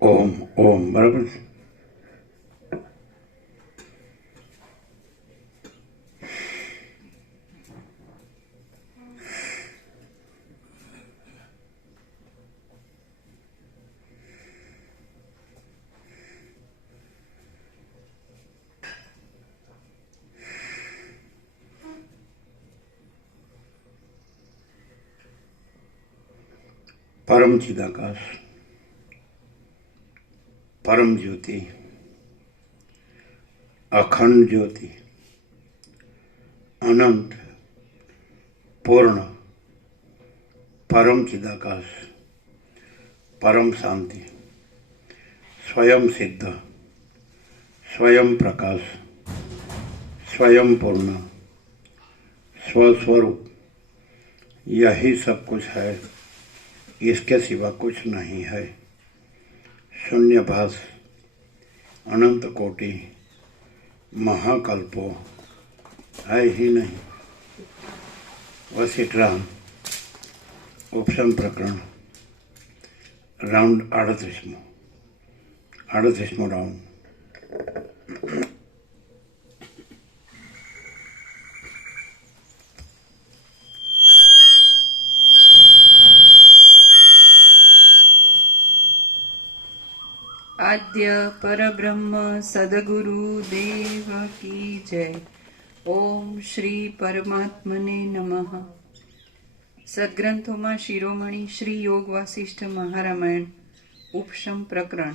ઓમ ઓમ બરાબર છે. પરમ ચિદાકાશ, પરમ જ્યોતિ, અખંડ જ્યોતિ, અનંત, પૂર્ણ, પરમ ચિદાકાશ, પરમ શાંતિ, સ્વયં સિદ્ધ, स्वयं प्रकाश, स्वयं पूर्ण, स्वस्वरूप, यही सब कुछ है, इसके सिवा कुछ नहीं है. शून्यभास, अनंत कोटि, महाकल्पो है ही नहीं. वसीट्राम उपशम प्रकरण राउंड 38मो राउंड. आद्य परब्रह्म सद्गुरु देव की जय. ओम श्री परमात्मने नमः. સદગ્રંથોમાં શિરોમણી શ્રી યોગ વાસિષ્ઠ મહારામાયણ ઉપશમ પ્રકરણ,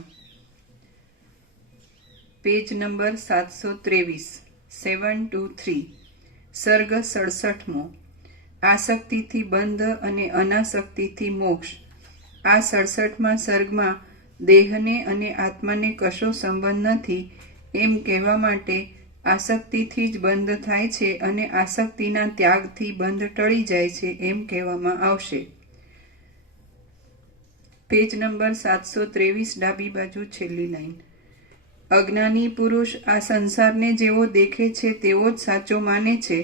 પેજ નંબર 723, 723, સર્ગ 67મો. આસક્તિથી બંધ અને અનાસક્તિથી મોક્ષ. આ 67મા સર્ગમાં દેહને અને આત્માને કશો સંબંધ નથી એમ કહેવા માટે આસક્તિથી જ બંધ થાય છે અને આસક્તિના ત્યાગથી બંધ ટળી જાય છે એમ કહેવામાં આવશે. પેજ નંબર 723, ડાબી બાજુ છેલ્લી લાઈન. અજ્ઞાની પુરુષ આ સંસારને જેવો દેખે છે તેવો જ સાચો માને છે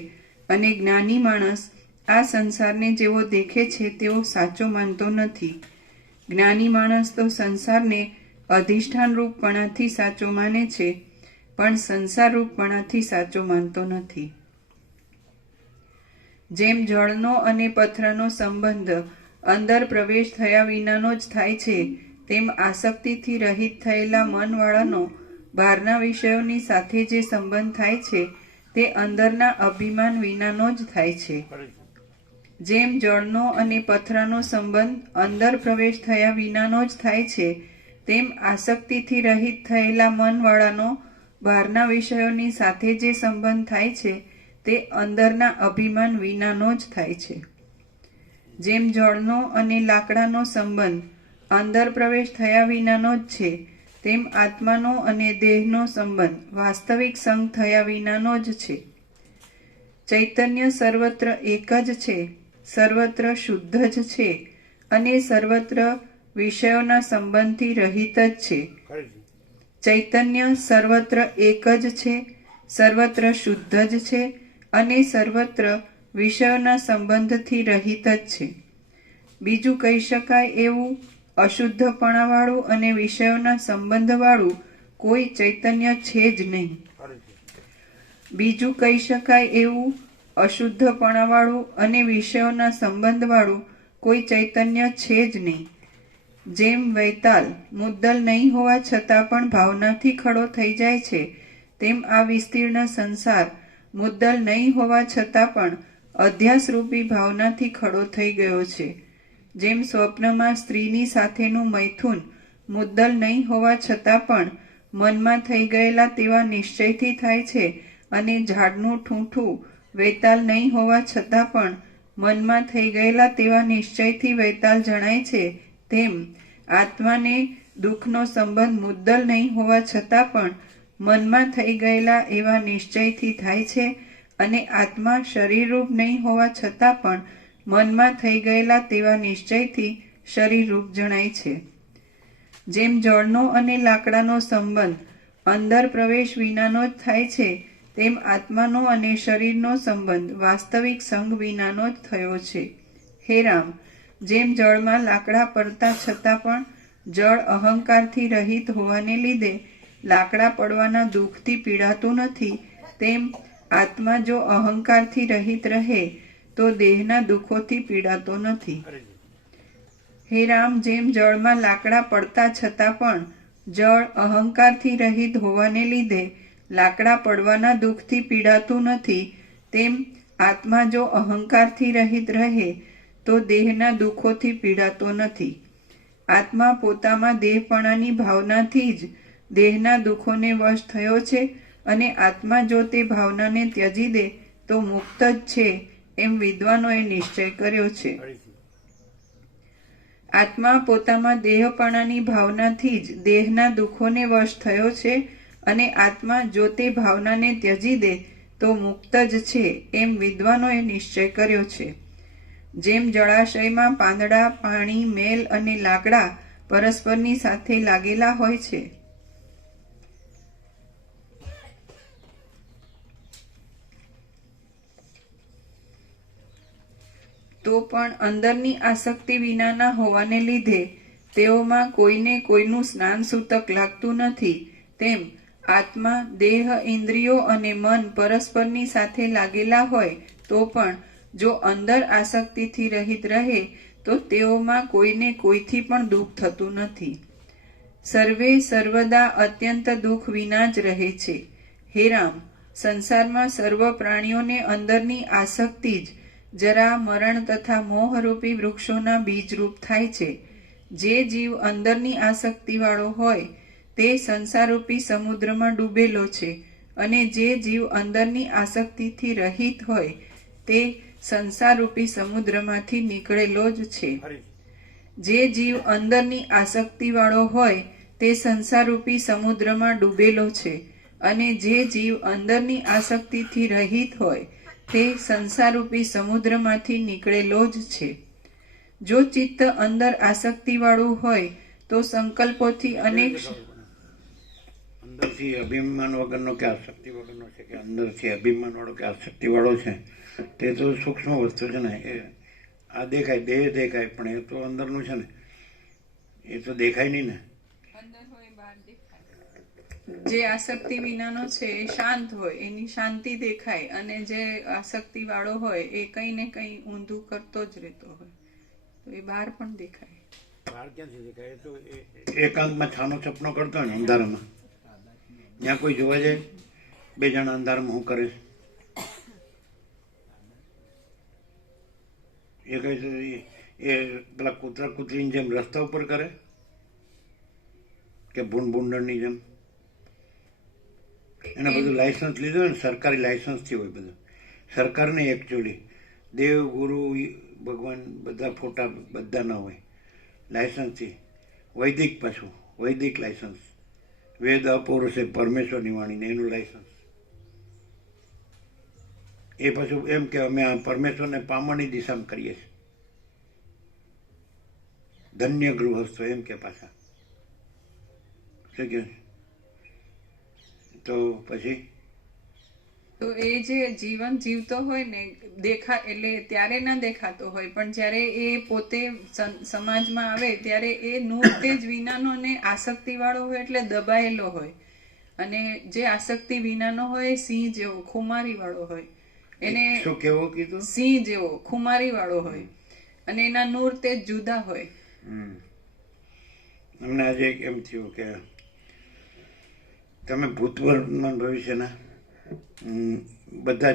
અને જ્ઞાની માણસ આ સંસારને જેવો દેખે છે તેવો સાચો માનતો નથી. જ્ઞાની માણસ તો સંસારને અધિષ્ઠાન રૂપપણાથી સાચો માને છે પણ સંસાર રૂપપણાથી સાચો માનતો નથી. જેમ જળનો અને પથ્થરનો સંબંધ અંદર પ્રવેશ થયા વિનાનો જ થાય છે તેમ આસક્તિથી રહિત થયેલા મનવાળાનો બહારના વિષયોની સાથે જે સંબંધ થાય છે તે અંદરના અભિમાન વિનાનો જ થાય છે. જેમ જળનો અને પથ્થરનો સંબંધ અંદર પ્રવેશ થયા વિનાનો જ થાય છે તેમ આસક્તિથી રહિત થયેલા મનવાળાનો બહારના વિષયોની સાથે જે સંબંધ થાય છે તે અંદરના અભિમાન વિનાનો જ થાય છે. જેમ જળનો અને લાકડાનો સંબંધ અંદર પ્રવેશ થયા વિનાનો જ છે તેમ આત્માનો અને દેહનો સંબંધ વાસ્તવિક સંગ થયા વિનાનો જ છે. ચૈતન્ય સર્વત્ર એક જ છે, સર્વત્ર શુદ્ધ જ છે અને સર્વત્ર વિષયોના સંબંધથી રહિત જ છે. ચૈતન્ય સર્વત્ર એક જ છે, સર્વત્ર શુદ્ધ જ છે અને સર્વત્ર વિષયોના સંબંધથી રહિત જ છે. બીજું કહી શકાય એવું અશુદ્ધપણાવાળું અને વિષયોના સંબંધવાળું કોઈ ચૈતન્ય છે જ નહીં. બીજું કહી શકાય એવું અશુદ્ધપણાવાળું અને વિષયોના સંબંધવાળું કોઈ ચૈતન્ય છે જ નહીં. જેમ વૈતાલ મુદ્દલ નહીં હોવા છતાં પણ ભાવનાથી ખડો થઈ જાય છે તેમ આ વિસ્તીર્ણ સંસાર મુદ્દલ નહીં હોવા છતાં પણ અધ્યાસરૂપી ભાવનાથી ખડો થઈ ગયો છે. જેમ સ્વપ્નમાં સ્ત્રીની સાથેનું મૈથુન મુદ્દલ નહીં હોવા છતાં પણ મનમાં થઈ ગયેલા તેવા નિશ્ચયથી થાય છે અને ઝાડનું ઠૂંઠું વૈતાલ નહીં હોવા છતાં પણ મનમાં થઈ ગયેલા તેવા નિશ્ચયથી વૈતાલ જણાય છે તેમ આત્માને દુઃખનો સંબંધ મુદ્દલ નહીં હોવા છતાં પણ મનમાં થઈ ગયેલા એવા નિશ્ચયથી થાય છે અને આત્મા શરીરરૂપ નહીં હોવા છતાં પણ મનમાં થઈ ગયેલા તેવા નિશ્ચયથી શરીરરૂપ જણાય છે. જેમ જળનો અને લાકડાનો સંબંધ અંદર પ્રવેશ વિનાનો જ થાય છે તેમ આત્માનો અને શરીરનો સંબંધ વાસ્તવિક સંગ વિનાનો જ થયો છે. હે રામ, જેમ જળમાં લાકડા પડતા છતાં પણ જળ અહંકારથી રહિત હોવાને લીધે લાકડા પડવાના દુઃખથી પીડાતું નથી, તેમ આત્મા જો અહંકારથી રહિત રહે તો દેહના દુઃખોથી પીડાતો નથી. હે રામ, જેમ જળમાં લાકડા પડતા છતાં પણ જળ અહંકારથી રહિત હોવાને લીધે લાકડા પડવાના દુઃખથી પીડાતું નથી, તેમ આત્મા જો અહંકારથી રહિત રહે તો દેહના દુઃખોથી પીડાતો નથી. આત્મા પોતામાં દેહપણાની ભાવનાથી જ દેહના દુઃખોને વશ થયો છે અને આત્મા જો તે ભાવનાને ત્યજી દે તો મુક્ત જ છે, એમ વિદ્વાનોએ નિશ્ચય કર્યો છે. આત્મા પોતામાં દેહપણાની ભાવનાથી જ દેહના દુઃખોને વશ થયો છે અને આત્મા જો તે ભાવનાને ત્યજી દે તો મુક્ત જ છે, એમ વિદ્વાનોએ નિશ્ચય કર્યો છે. જેમ જળાશયમાં પાંદડા, પાણી, મેલ અને લાકડા પરસ્પરની સાથે લાગેલા હોય છે, તો પણ અંદરની આસક્તિ વિનાના હોવાને લીધે તેઓમાં કોઈને કોઈનું સ્નાન સૂતક લાગતું નથી, તેમ આત્મા, દેહ, ઇન્દ્રિયો અને મન પરસ્પરની સાથે લાગેલા હોય તો પણ જો અંદર આસક્તિથી રહિત રહે તો તેઓમાં કોઈને કોઈથી પણ દુઃખ થતું નથી. સર્વે સર્વદા અત્યંત દુઃખ વિના જ રહે છે. હે રામ, સંસારમાં સર્વ પ્રાણીઓને અંદરની આસક્તિ જ જરા, મરણ તથા મોહરૂપી વૃક્ષોના બીજરૂપ થાય છે. જે જીવ અંદરની આસક્તિવાળો હોય તે સંસારરૂપી સમુદ્રમાં ડૂબેલો છે અને જે જીવ અંદરની આસક્તિથી રહિત હોય તે સંસારરૂપી સમુદ્રમાંથી નીકળેલો જ છે. જે જીવ અંદરની આસક્તિવાળો હોય તે સંસારરૂપી સમુદ્રમાં ડૂબેલો છે અને જે જીવ અંદરની આસક્તિથી રહિત હોય તે સંસારરૂપી સમુદ્રમાંથી નીકળેલો જ છે. જો ચિત્ત અંદર આસક્તિવાળું હોય તો સંકલ્પોથી અનેક અંદરથી અભિમાન વગરનો કે આસક્તિ વગરનો છે કે અંદરથી અભિમાન વાળો કે આસક્તિ વાળો છે, તે તો સૂક્ષ્મ વસ્તુ છે ને. એ આ દેખાય, દેહ દેખાય, પણ એ તો અંદરનું છે ને, એ તો દેખાય નહીં ને. જે આસક્તિ વિનાનો છે એ શાંત હોય, એની શાંતિ દેખાય, અને જે આસક્તિ વાળો હોય એ કંઈ ને કંઈ ઊંધું કરતો જ રહેતો હોય તો એ બહાર પણ દેખાય. બહાર ક્યાંથી દેખાય? એ તો એકાંતમાં છાનો છપનો કરતો હોય ને અંધારામાં, ત્યાં કોઈ જોવા જાય, બે જણા અંધારામાં શું કરે એ કઈ એ પેલા કૂતરા કૂતરીની જેમ રસ્તા ઉપર કરે કે ભૂંડ ભૂંડણની જેમ? એને બધું લાયસન્સ લીધું હોય ને, સરકારી લાયસન્સથી હોય બધું. સરકારને એકચ્યુઅલી દેવ, ગુરુ, ભગવાન બધા ફોટા બધા ના હોય, લાયસન્સથી. વૈદિક પાછું, વૈદિક લાયસન્સ, વેદ અપૌરુષે પરમેશ્વરની વાણીને એનું લાયસન્સ. એ પાછું એમ કે અમે આ પરમેશ્વરને પામવાની દિશામાં કરીએ છીએ, ધન્ય ગૃહસ્થો એમ કે પાછા. શું કહે? તો પછી તો એ જે જીવન જીવતો હોય ને, એટલે ત્યારે ના દેખાતો હોય, પણ જ્યારે એ પોતે સમાજમાં આવે ત્યારે એ નૂર તેજ વિનાનો ને આસક્તિ વાળો હોય એટલે દબાયેલો હોય, અને જે આસક્તિ વિનાનો હોય સિંહ જેવો ખુમારી વાળો હોય, એને શું કેવો કીધું? સિંહ જેવો ખુમારી વાળો હોય, અને એના નૂર તેજ જુદા હોય. અમને આજે એમ થયું કે તમે ભૂતવર્તમાન ભવિષ્યના બધા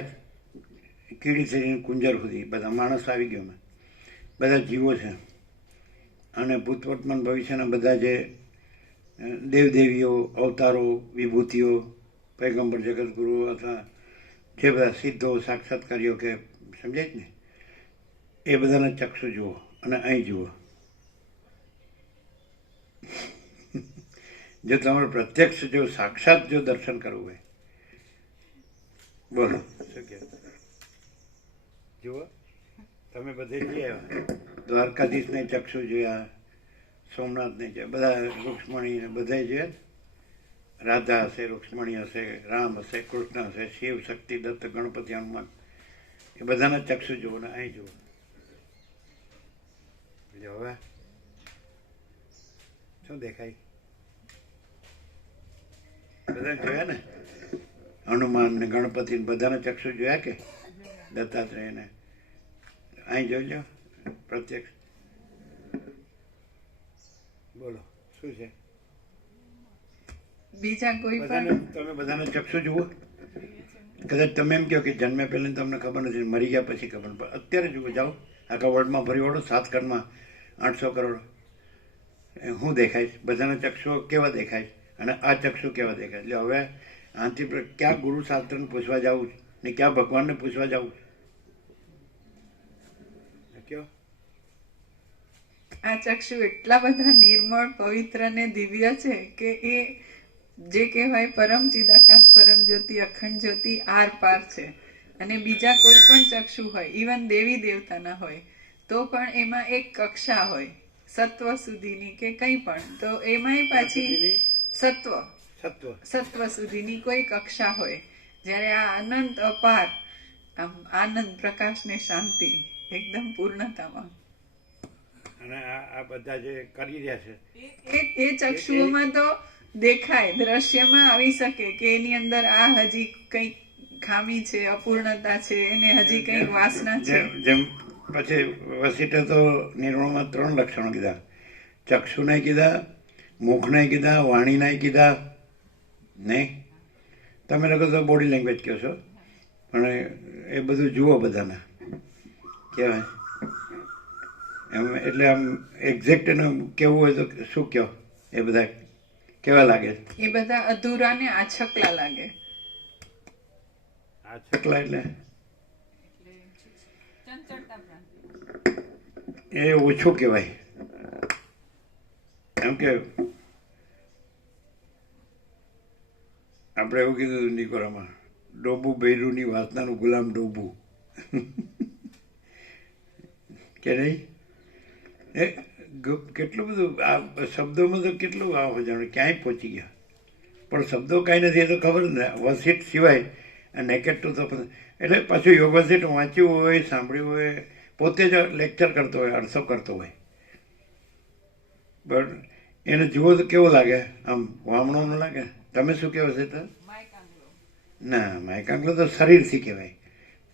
કીડી થઈને કુંજર સુધી બધા માણસ આવી ગયો, બધા જીવો છે, અને ભૂતવર્તમાન ભવિષ્યના બધા જે દેવદેવીઓ, અવતારો, વિભૂતિઓ, પૈગંબર, જગતગુરુ અથવા જે બધા સિદ્ધો, સાક્ષાત્કારીઓ કે સમજાય ને, એ બધાના ચક્ષુ જુઓ અને અહીં જુઓ. જો તમારે પ્રત્યક્ષ જો સાક્ષાત જો દર્શન કરવું હોય, બોલો શું કહે? જુઓ, તમે બધે જોયા, દ્વારકાધીશને ચક્ષુ જોયા, સોમનાથને જોયા, બધા રૂક્ષ્મણી બધા જોયા, રાધા હશે, રૂક્ષ્મણી હશે, રામ હશે, કૃષ્ણ હશે, શિવ, શક્તિ, દત્ત, ગણપતિ, હનુમાન, એ બધાના ચક્ષુ જુઓ ને અહીં જુઓ. હવે શું દેખાય? બધા જોયા ને? હનુમાન ને ગણપતિ ને બધાના ચક્ષુ જોયા કે? દત્તાત્રેય ને અહીં જોઈ લો પ્રત્યક્ષ. બોલો શું છે? બીજા કોઈ બધાને પણ તમે બધાના ચક્ષુ જુઓ. કદાચ તમે એમ કહો કે જન્મે પહેલા તમને ખબર નથી, મરી ગયા પછી ખબર, પણ અત્યારે જુઓ, જાઓ આખા વર્લ્ડમાં ફરી વળો, 7 ખંડમાં 800 કરોડ. શું દેખાય? બધાના ચક્ષુઓ કેવા દેખાય અને આ ચક્ષુ કેવા દેખાય? એટલે હવે આનાથી ક્યાં ગુરુ શાસ્ત્રને પૂછવા જવું ને ક્યાં ભગવાનને પૂછવા જવું? કયો આ ચક્ષુ એટલા બધા નિર્મળ, પવિત્ર ને દિવ્ય છે કે એ જે કહેવાય પરમ ચિદાકાશ, પરમ જ્યોતિ, અખંડ જ્યોતિ, આર પાર છે. અને બીજા કોઈ પણ ચક્ષુ હોય, ઇવન દેવી દેવતાના હોય, તો પણ એમાં એક કક્ષા હોય સત્વ સુધીની કે કંઈ પણ, તો એમાંય પાછી સત્વ સુધીની કોઈ કક્ષા હોય. જ્યારે આ અનંત અપાર આમ આનંદ, પ્રકાશ ને શાંતિ એકદમ પૂર્ણતામાં, અને આ બધા જે કરી રહ્યા છે એ ચક્ષુઓમાં તો દેખાય, દ્રશ્યમાં આવી શકે કે એની અંદર આ હજી કંઈક ખામી છે, અપૂર્ણતા છે, એને હજી કંઈક વાસના છે. જેમ પછી વસીઠે તો નિર્મળમાં 3 લક્ષણો કીધા. ચક્ષુને કીધા, મુખને કીધા, વાણીને કીધા. નહીં, તમે લોકો તો બોડી લેંગ્વેજ કહો છો, પણ એ બધું જુઓ બધાને કહેવાય એમ. એટલે આમ એક્ઝેક્ટ એને કેવું હોય તો શું કહો? એ બધા કેવા લાગે? એ બધા અધૂરા ને આછકલા લાગે. આછકલા એટલે એ ઓછું કહેવાય. એમ કે આપણે એવું કીધું હતું નિકોરામાં, ડોબુ બૈરુની વાસનાનું ગુલામ ડોબુ. કે નહીં? એ કેટલું બધું આ શબ્દોમાં તો કેટલું આ જાણે ક્યાંય પહોંચી ગયા, પણ શબ્દો કાંઈ નથી એ તો ખબર જ ને. વસીટ સિવાય નેકેટ ટુ તો એટલે પાછું યોગ વસીટ વાંચ્યું હોય, સાંભળ્યું હોય, પોતે જ લેક્ચર કરતો હોય, અડસો કરતો હોય, બટ એને જુઓ તો કેવો લાગે? આમ વામણો ન લાગે? તમે શું કહેવો છે? તો ના, માયકાંગલો તો શરીરથી કહેવાય.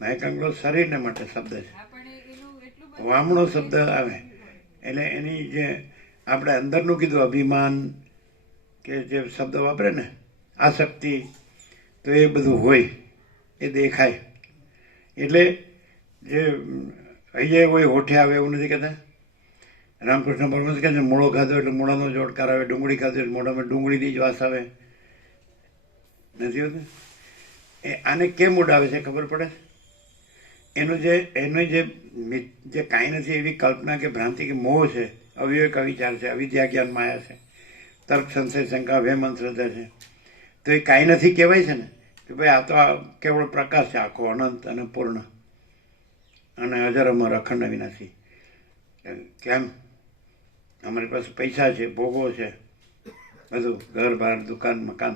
માયકાંગલો શરીરને માટે શબ્દ છે. વામણો શબ્દ આવે એટલે એની જે આપણે અંદરનું કીધું અભિમાન કે જે શબ્દ વાપરે ને, આસક્તિ, તો એ બધું હોય, એ દેખાય. એટલે જે અહીંયા હોય હોઠે આવે એવું નથી કહેતા. રામકૃષ્ણ પરમહંસ કહે છે મૂળો ખાધો એટલે મૂળાનો જ ઓડકાર આવે, ડુંગળી ખાધો એટલે મોઢામાં ડુંગળીની જ વાસ આવે. નથી હોતું? એ આને કેમ ઉડાવે છે ખબર પડે? એનું જે કાંઈ નથી એવી કલ્પના કે ભ્રાંતિ કે મોહ છે, અવિવેક અવિચાર છે, અવિદ્યા જ્ઞાન માયા છે, તર્ક સંશય શંકા વેમ અંધશ્રદ્ધા છે, તો એ કાંઈ નથી કહેવાય છે ને કે ભાઈ આ તો કેવળ પ્રકાશ છે, આખો અનંત અને પૂર્ણ અને અજર અમર અખંડ અવિનાશી. કેમ? અમારી પાસે પૈસા છે, ભોગો છે, બધું ઘર બહાર, દુકાન, મકાન,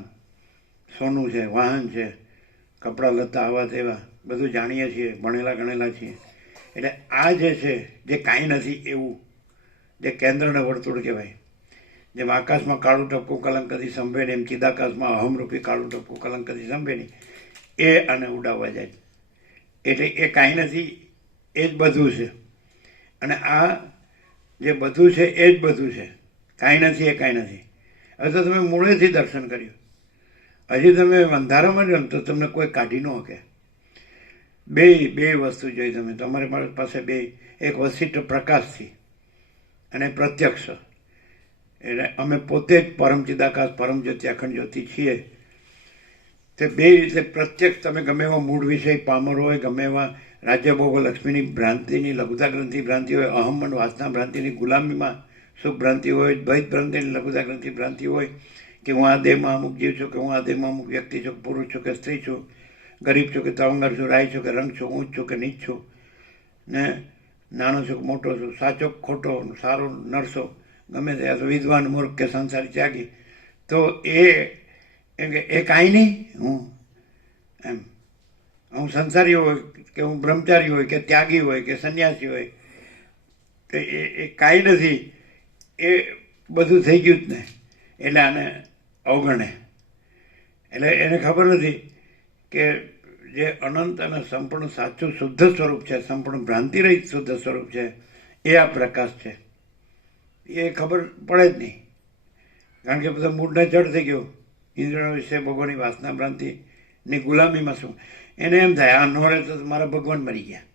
સોનું છે, વાહન છે, કપડાં લત્તા આવા તેવા બધું જાણીએ છીએ, ભણેલા ગણેલા છીએ. એટલે આ જે છે જે કાંઈ નથી એવું, જે કેન્દ્રને વર્તુળ કહેવાય. જેમ આકાશમાં કાળું ટપકું કલંકથી સંભે નહીં, એમ ચિદાકાશમાં અહમરૂપી કાળું ટપકું કલંકથી સંભે નહીં, એ આને ઉડાવવા જાય. એટલે એ કાંઈ નથી, એ જ બધું છે. અને આ જે બધું છે એ જ બધું છે, કાંઈ નથી એ કાંઈ નથી. હવે તો તમે મૂળેથી દર્શન કર્યું, હજી તમે અંધારામાં રહ્યો ને તો તમને કોઈ કાઢી ન શકે. બે વસ્તુ જોઈ તમે, તમારી પાસે બે, એક વસિષ્ઠ પ્રકાશથી અને પ્રત્યક્ષ. એટલે અમે પોતે જ પરમ ચિદાકાશ, પરમ જ્યોતિ, અખંડ જ્યોતિ છીએ. તે બે રીતે પ્રત્યક્ષ તમે ગમે એવા મૂળ વિષય પામર હોય, ગમે એવા રાજ્ય ભોગ લક્ષ્મીની ભ્રાંતિની લઘુતા ગ્રંથિ ભ્રાંતિ હોય, અહમ વાસના ભ્રાંતિની ગુલામીમાં સુખ ભ્રાંતિ હોય, દ્વૈત ભ્રાંતિની લઘુતા ગ્રંથિ ભ્રાંતિ હોય કે હું આ દેહમાં અમુક જીવ છું, કે હું આ દેહમાં અમુક વ્યક્તિ છું, પુરુષ છું કે સ્ત્રી છું, ગરીબ છું કે તવંગર છું, રાય છું કે રંગ છું, ઊંચ છું કે નીચ છું, ને નાનો છું કે મોટો છું, સાચો ખોટો, સારો નરસો, ગમે તે, આ તો વિદ્વાન મૂર્ખ કે સંસારી ત્યાગી, તો એ કાંઈ નહીં. હું સંસારી હોય કે હું બ્રહ્મચારી હોય કે ત્યાગી હોય કે સંન્યાસી હોય, તો એ કાંઈ નથી. એ બધું થઈ ગયું જ ને, એટલે આને અવગણે. એટલે એને ખબર નથી કે જે અનંત અને સંપૂર્ણ સાચું શુદ્ધ સ્વરૂપ છે, સંપૂર્ણ ભ્રાંતિરહિત શુદ્ધ સ્વરૂપ છે, એ આ પ્રકાશ છે. એ ખબર પડે જ નહીં, કારણ કે બધા મૂળને જડ થઈ ગયો. ઇન્દ્રિયો વિશે ભગવાનની વાસના ભ્રાંતિની ગુલામીમાં શું એને એમ થાય, આ ન રહે તો મારા ભગવાન મરી ગયા.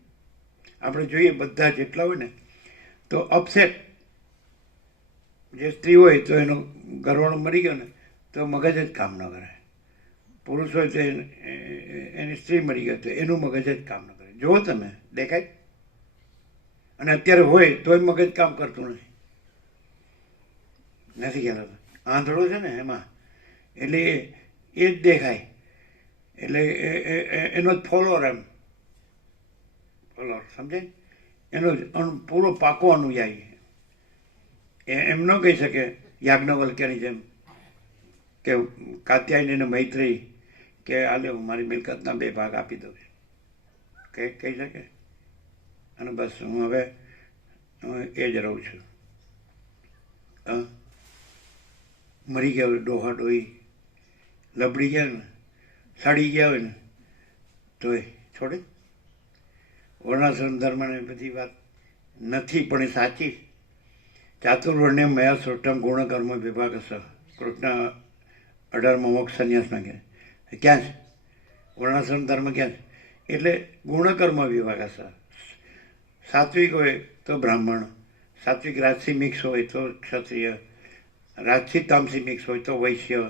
આપણે જોઈએ બધા જેટલા હોય ને તો અપસેટ, જે સ્ત્રી હોય તો એનો ઘરવાળો મરી ગયો ને તો મગજ જ કામ ન કરે. પુરુષ હોય તો એની સ્ત્રી મરી ગયો તો એનું મગજ જ કામ ન કરે. જુઓ તમે, દેખાય. અને અત્યારે હોય તોય મગજ કામ કરતું નથી કહેતો. આંધળો છે ને એમાં, એટલે એ જ દેખાય. એટલે એનો જ ફોલોઅર, એમ ફોલોઅર સમજાય, એનો જ પૂરો પાકો અનુયાયી. એમ ન કહી શકે યાજ્ઞવલ્ક્યની જેમ કે કાત્યાયની અને મૈત્રી કે આલે હું મારી મિલકતના 2 ભાગ આપી દઉં છું, કહી શકે. અને બસ હું હવે એ જ રહું છું. મરી ગયા હોય, ડોહા ડોહી લબડી ગયા ને, સડી ગયા હોય ને તોય છોડે. વર્ણાશ્રમ ધર્મની બધી વાત નથી, પણ એ સાચી. ચાતુર્વર્ણ્ય મયા સૃષ્ટમ ગુણકર્મ વિભાગ કૃષ્ણ 18માં મોક્ષ સંન્યાસમાં ક્યાં છે? વર્ણાશ્રમ ધર્મ ક્યાં છે? એટલે ગુણકર્મ વિભાગ હશે. સાત્વિક હોય તો બ્રાહ્મણ, સાત્વિક રાજસી મિક્સ હોય તો ક્ષત્રિય, રાજસી તામસી મિક્સ હોય તો વૈશ્ય,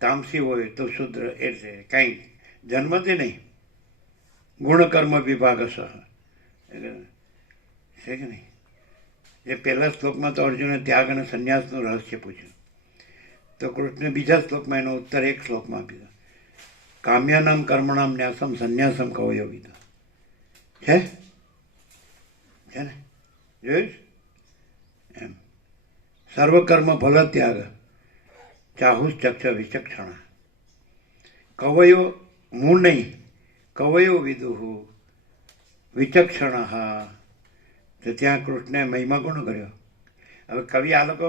તામસી હોય તો શુદ્ર. એટલે કાંઈ જન્મથી નહીં, ગુણકર્મ વિભાગ હશે. એટલે છે કે નહીં? એ પહેલા શ્લોકમાં તો અર્જુને ત્યાગ અને સંન્યાસનું રહસ્ય પૂછ્યું, તો કૃષ્ણે બીજા શ્લોકમાં એનો ઉત્તર 1 શ્લોકમાં આપી દીધો. કામ્યાનામ કર્મણામ ન્યાસમ સંન્યાસમ કવયો વિદો. છે ને? જોયું? એમ સર્વકર્મ ફલ ત્યાગ ચાહુશ્ચક્ષ વિચક્ષણ. કવયો હું નહીં, કવયો વિદુહુ વિચક્ષણ. તો ત્યાં કૃષ્ણે મહિમા કોનો કર્યો? હવે કવિ આ લોકો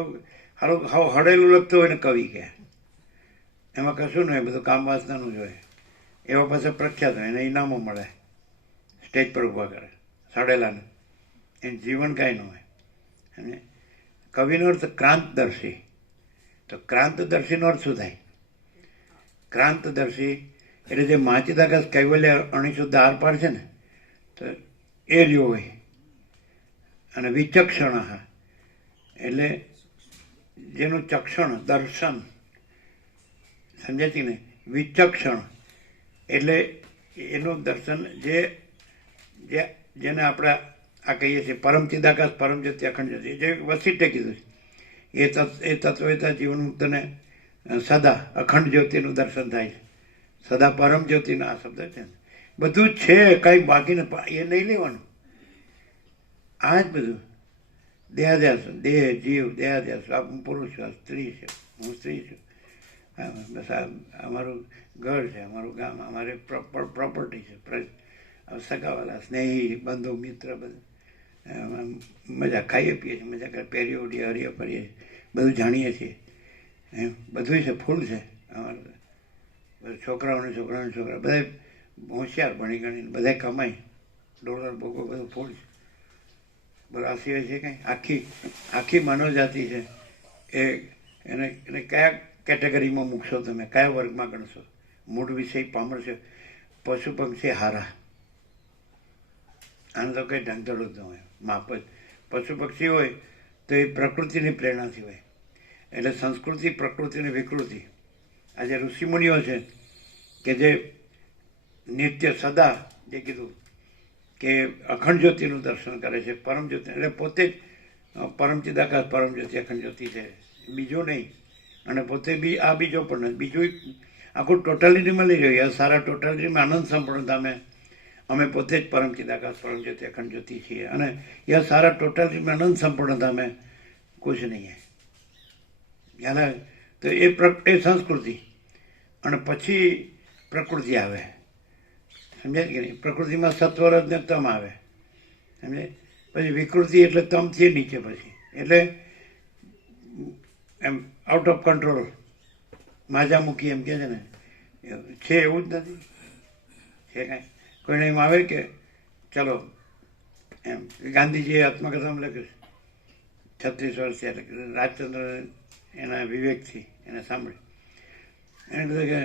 હળેલું લખતો હોય ને કવિ કે એમાં કશું ન હોય, બધું કામ વાસનાનું જ હોય. એવા પાસે પ્રખ્યાત હોય, એને ઇનામો મળે, સ્ટેજ પર ઊભા કરે સડેલાને. એનું જીવન કાંઈ ન હોય. અને કવિનો અર્થ ક્રાંતદર્શી. તો ક્રાંતદર્શીનો અર્થ શું થાય? ક્રાંતદર્શી એટલે જે માચિદાકાશ કૈવલ્ય અણીશુદ્ધ આર પાર છે ને, તો એ રહ્યો હોય. અને વિચક્ષણ એટલે જેનું ચક્ષણ દર્શન, સમજાય છે ને? વિચક્ષણ એટલે એનું દર્શન જેને આપણે આ કહીએ છીએ પરમચિદાકાશ પરમજ્યોતિ અખંડ જ્યોતિ, જે વસિષ્ઠે કીધું છે. એ તત્વતા જીવન મુક્તને સદા અખંડ જ્યોતિનું દર્શન થાય છે. સદા પરમ જ્યોતિનો આ શબ્દ છે ને, બધું છે, કાંઈ બાકી ને એ નહીં લેવાનું. આ જ બધું દેહાદ્યાસ, દેહ જીવ દેહાદ્યાસ. હું પુરુષ છું, સ્ત્રી છે, હું સ્ત્રી છું. બસ આ અમારું ઘર છે, અમારું ગામ, અમારી પ્રોપર્ટી છે, સગાવાલા સ્નેહી બંધુ મિત્ર બધું મજા ખાઈએ પીએ છીએ, મજા કરે, પહેરીએ ઉડીએ, હરીએ ફરીએ, બધું જાણીએ છીએ. એમ બધું છે, ફૂલ છે અમારું. છોકરાઓને છોકરા બધા હોશિયાર ભણી ગણીને બધા કમાય, ડોલર ભોગો બધું ફૂલ છે. બરાબર. આ સિવાય છે કંઈ? આખી માનવજાતિ છે એને કયા કેટેગરીમાં મૂકશો તમે? કયા વર્ગમાં ગણશો? મૂળ વિષય પામર છે, પશુ પક્ષી હારા. આને તો કંઈ ઢંગધડો જ ન હોય, માપ જ. પશુ પક્ષી હોય તો એ પ્રકૃતિની પ્રેરણાથી હોય. એટલે સંસ્કૃતિ, પ્રકૃતિની વિકૃતિ. આજે ઋષિમુનિઓ છે કે જે નિત્ય સદા જે કીધું કે અખંડ જ્યોતિનું દર્શન કરે છે, પરમ જ્યોતિ, એટલે પોતે જ પરમચિદાકાશ પરમ જ્યોતિ અખંડ જ્યોતિ છે, બીજો નહીં. અને પોતે બી આ બીજો પણ નથી, બીજું આખું ટોટાલિટીમાં લઈ રહ્યો. સારા ટોટાલિટીમાં આનંદ સંપૂર્ણતા અમે પોતે જ પરમચિદાકાશ પરમ જ્યોતિ અખંડ જ્યોતિ છીએ. અને યહ સારા ટોટાલિટીમાં આનંદ સંપૂર્ણતા में कुछ नहीं है. યાદ તો એ સંસ્કૃતિ. અને પછી પ્રકૃતિ આવે, સમજાય કે નહીં? પ્રકૃતિમાં સત્વરજ ને તમ આવે, સમજાય? પછી વિકૃતિ એટલે તમથી નીચે. પછી એટલે એમ આઉટ ઓફ કંટ્રોલ માજા મૂકી એમ કહે છે ને, છે એવું જ નથી. છે કાંઈ કોઈને એમ આવે કે ચલો એમ. ગાંધીજીએ આત્મકથામાં લખ્યું છે 36 વર્ષથી એટલે રાજચંદ્ર એના વિવેકથી એને સાંભળ્યું. એને કીધું કે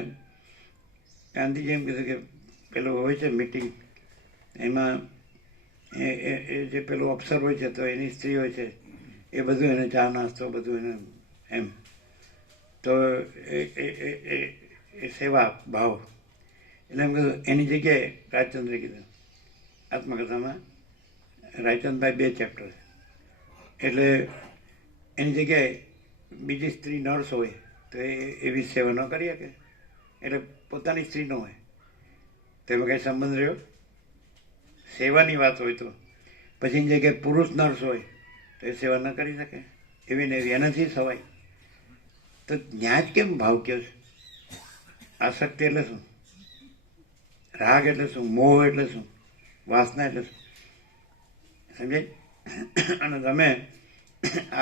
ગાંધીજી એમ કીધું કે પેલું હોય છે મિટિંગ, એમાં એ જે પેલું અફસર હોય છે તો એની સ્ત્રી હોય છે એ બધું એને ચા નાસ્તો બધું એને એમ. તો એ સેવા ભાવ એટલે એમ કીધું એની જગ્યાએ રાજચંદ્રે કીધું આત્મકથામાં રાયચંદભાઈ 2 ચેપ્ટર એટલે એની જગ્યાએ બીજી સ્ત્રી નર્સ હોય તો એવી સેવા ન કરી શકે, એટલે પોતાની સ્ત્રી ન હોય તો એમાં કંઈ સંબંધ રહ્યો? સેવાની વાત હોય તો પછી એની જગ્યાએ પુરુષ નર્સ હોય તો એ સેવા ન કરી શકે? એવી ને એવી એનાથી સવાય. તો ત્યાં જ કેમ ભાવ કહે છે? આસક્તિ એટલે શું? રાગ એટલે શું? મોહ એટલે શું? વાસના એટલે શું? સમજાય? અને તમે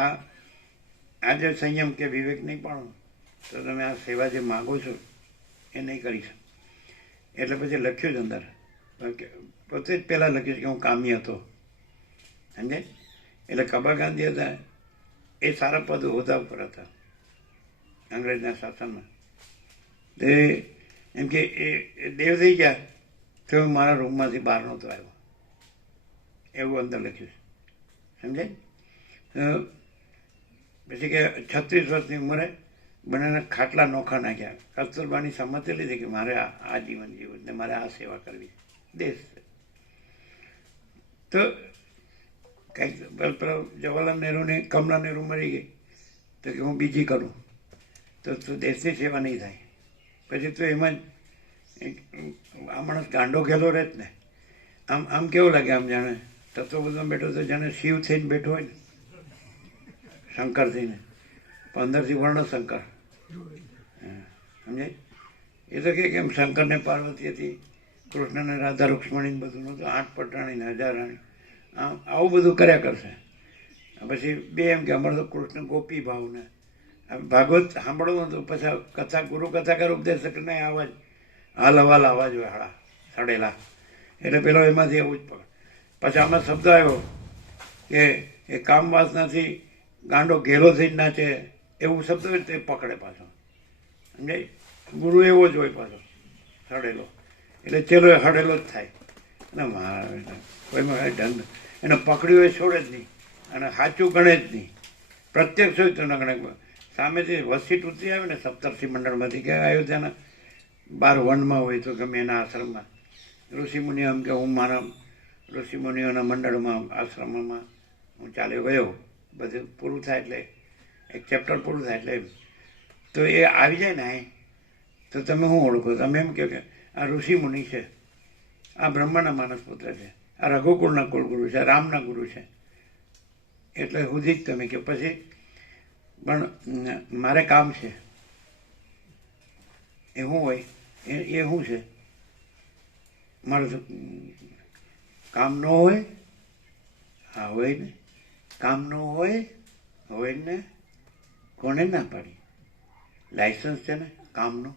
આ જે સંયમ કે વિવેક નહીં પાડો તો તમે આ સેવા જે માગો છો એ નહીં કરી શકો. એટલે પછી લખ્યું જ અંદર, પોતે જ પહેલાં લખ્યું છે કે હું કામી હતો. સમજાય? એટલે કબા ગાંધી હતા એ સારા પદ હોદ્દા ઉપર હતા અંગ્રેજના શાસનમાં. તો એમ કે એ દેવ થઈ ગયા તો હું મારા રૂમમાંથી બહાર નહોતો આવ્યો, એવું અંદર લખ્યું છે. સમજાય? પછી કે 36 વર્ષની ઉંમરે બંનેના ખાટલા નોખા નાખ્યા. કસ્તુરબાની સંમતિ લીધી કે મારે આ જીવન જીવવું ને મારે આ સેવા કરવી દેશ. તો કંઈક પેલો જવાહરલાલ નહેરુને કમલા નહેરુ મરી ગઈ તો કે હું બીજી કરું તો દેશની સેવા નહીં થાય. પછી તો એમાં જ આ માણસ ગાંડો ગયેલો રહે જ ને. આમ કેવું લાગે, આમ જાણે તત્વબોધમાં બેઠો તો જાણે શિવ થઈને બેઠો હોય ને, શંકર થઈને, પણ અંદરથી વર્ણશંકર. સમજાય? એ તો કે કેમ શંકરને પાર્વતી હતી, કૃષ્ણને રાધા રૂક્ષ્મણી બધું નહોતું, 8 પટાણીને 1000 રાણી, આવું બધું કર્યા કરશે. પછી બે એમ કે અમારે તો કૃષ્ણ ગોપી ભાવને ભાગવત સાંભળવું તો પછી કથા ગુરુ કથાકાર ઉપદેશ કે નહીં આવાજ હાલ હવાલ આવાજ હોય હાળા સડેલા. એટલે પેલો એમાંથી એવું જ પકડ. પછી આમાં શબ્દ આવ્યો કે એ કામ વાસનાથી ગાંડો ઘેલો થઈને નાચે, એવું શબ્દ હોય તે પકડે પાછો. સમજાય? ગુરુ એવો જ હોય પાછો સડેલો, એટલે ચેલો એ હડેલો જ થાય. અને મારા કોઈમાં કાંઈ ઢંગ એને પકડ્યું એ છોડે જ નહીં અને સાચું ગણે જ નહીં. પ્રત્યક્ષ હોય તો ન ગણે. સામેથી વસીટ ઉતરી આવે ને સપ્તર્ષિ મંડળમાંથી કે અયોધ્યાના 12 વનમાં હોય તો ગમે એના આશ્રમમાં ઋષિમુનિઓ એમ કે હું મારા ઋષિમુનિઓના મંડળમાં આશ્રમમાં હું ચાલ્યો ગયો, બધું પૂરું થાય એટલે એક ચેપ્ટર પૂરું થાય એટલે તો એ આવી જાય ને અહીં તો તમે શું ઓળખો? તમે એમ કહો કે આ ઋષિમુનિ છે, આ બ્રહ્માના માનસ પુત્ર છે, આ રઘુકુળના કુળગુરુ છે, રામના ગુરુ છે, એટલે સુધી જ તમે કહો. પછી પણ મારે કામ છે એ શું હોય? એ શું છે? મારે તો કામ ન હોય? હા હોય ને. કામ ન હોય ને. કોને ના પાડી? લાયસન્સ છે ને કામનું.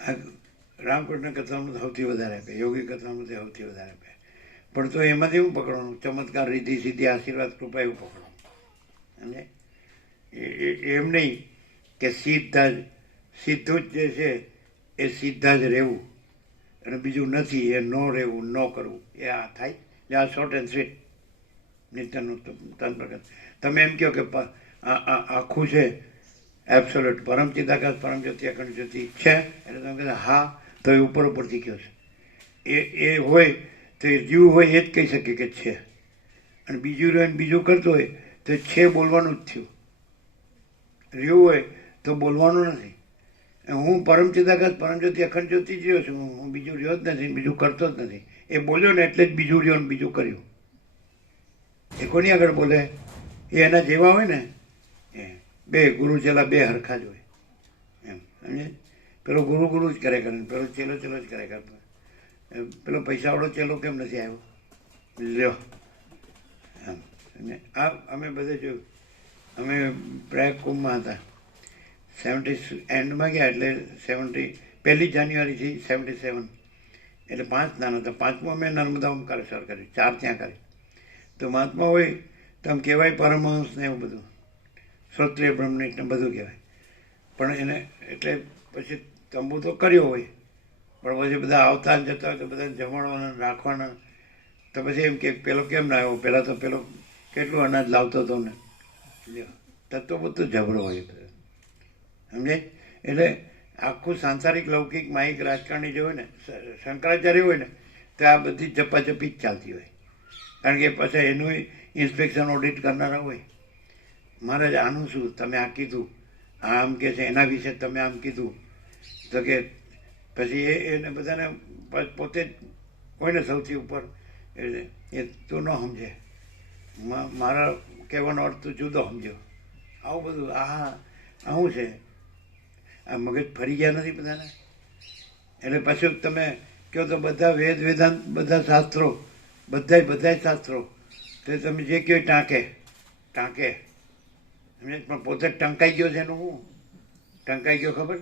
આ રામકૃષ્ણ કથામાં સૌથી વધારે આપે, યોગી કથામાં સૌથી વધારે આપે. પણ તો એમાંથી હું પકડવાનું? ચમત્કાર, રીતિ, સિદ્ધિ, આશીર્વાદ, કૃપા એવું પકડવાનું. સમજે? એમ નહીં કે સીધું જ જે છે એ સીધા જ રહેવું અને બીજું નથી એ ન રહેવું, ન કરવું, એ આ થાય. આ શોર્ટ એન્ડ સ્વીટ નિત્યનું તંત્ર. તમે એમ કહો કે આખું છે એબ્સોલ્યુટ પરમ ચિદાકાશ પરમ જ્યોતિ અખંડ જ્યોતિ છે, એટલે તમે કહેતા હા તો એ ઉપરથી કહો છો. એ હોય તો એ જીવ હોય એ જ કહી શકે કે છે, અને બીજું રહ્યું બીજું કરતો હોય તો છે બોલવાનું જ થયું. રહ્યું હોય તો બોલવાનું નથી. હું પરમ ચિદાકાશ પરમ જ્યોતિ અખંડ જ્યોતિ જ રહ્યો છું, હું બીજું રહ્યો જ નથી, બીજું કરતો જ નથી. એ બોલ્યો ને એટલે જ બીજું રહ્યો ને બીજું કર્યું. એ કોની આગળ બોલે? એ એના જેવા હોય ને, એ બે ગુરુ ચેલા બે હરખા જ હોય એમ. સમજે? પેલો ગુરુ જ કરે કરે, પેલો ચેલો જ કરે કરે. પેલો પૈસાવાળો ચેલો કેમ નથી આવ્યો? લ્યો એમ અને આ અમે બધે જોયું. અમે પ્રયાગ કુંભમાં હતા, 70 એન્ડમાં ગયા એટલે 1 જાન્યુઆરીથી 77, એટલે 5 નાના હતા. 5મું અમે નર્મદા ઓમકારેશ્વર કર્યું, 4 ત્યાં કરી. તો મહાત્મા હોય તો આમ કહેવાય પરમહંસ ને એવું બધું, શ્રોત્રિય બ્રહ્મનિષ્ઠ ને બધું કહેવાય. પણ એને એટલે પછી તંબુ તો કર્યો હોય, પણ પછી બધા આવતા ને જતા હોય તો બધાને જમાડવાના રાખવાના. તો પછી એમ કે પેલો કેમ ના આવ્યો, પહેલાં તો પેલો કેટલું અનાજ લાવતો હતો ને. તત્વ બધું જબરો હોય, સમજે. એટલે આખું સાંસારિક લૌકિક માહિક રાજકારણી જે હોય ને, શંકરાચાર્ય હોય ને, તો આ બધી ઝપાઝપી જ ચાલતી હોય. કારણ કે પછી એનું ઇન્સ્પેક્શન ઓડિટ કરનારા હોય. મહારાજ આનું શું, તમે આ કીધું, આ આમ કે છે, એના વિશે તમે આમ કીધું. તો કે પછી એને બધાને પોતે જ હોય ને સૌથી ઉપર, એ તું ન સમજે, મારા કહેવાનો અર્થ તું જુદો સમજો. આવું બધું આવું છે. આ મગજ ફરી ગયા નથી બધાને. એટલે પછી તમે કહો તો બધા વેદાંત, બધા શાસ્ત્રો, બધા શાસ્ત્રો, તો તમે જે કહો ટાંકે પણ પોતે ટંકાઈ ગયો છે. એનું હું ટંકાઈ ગયો ખબર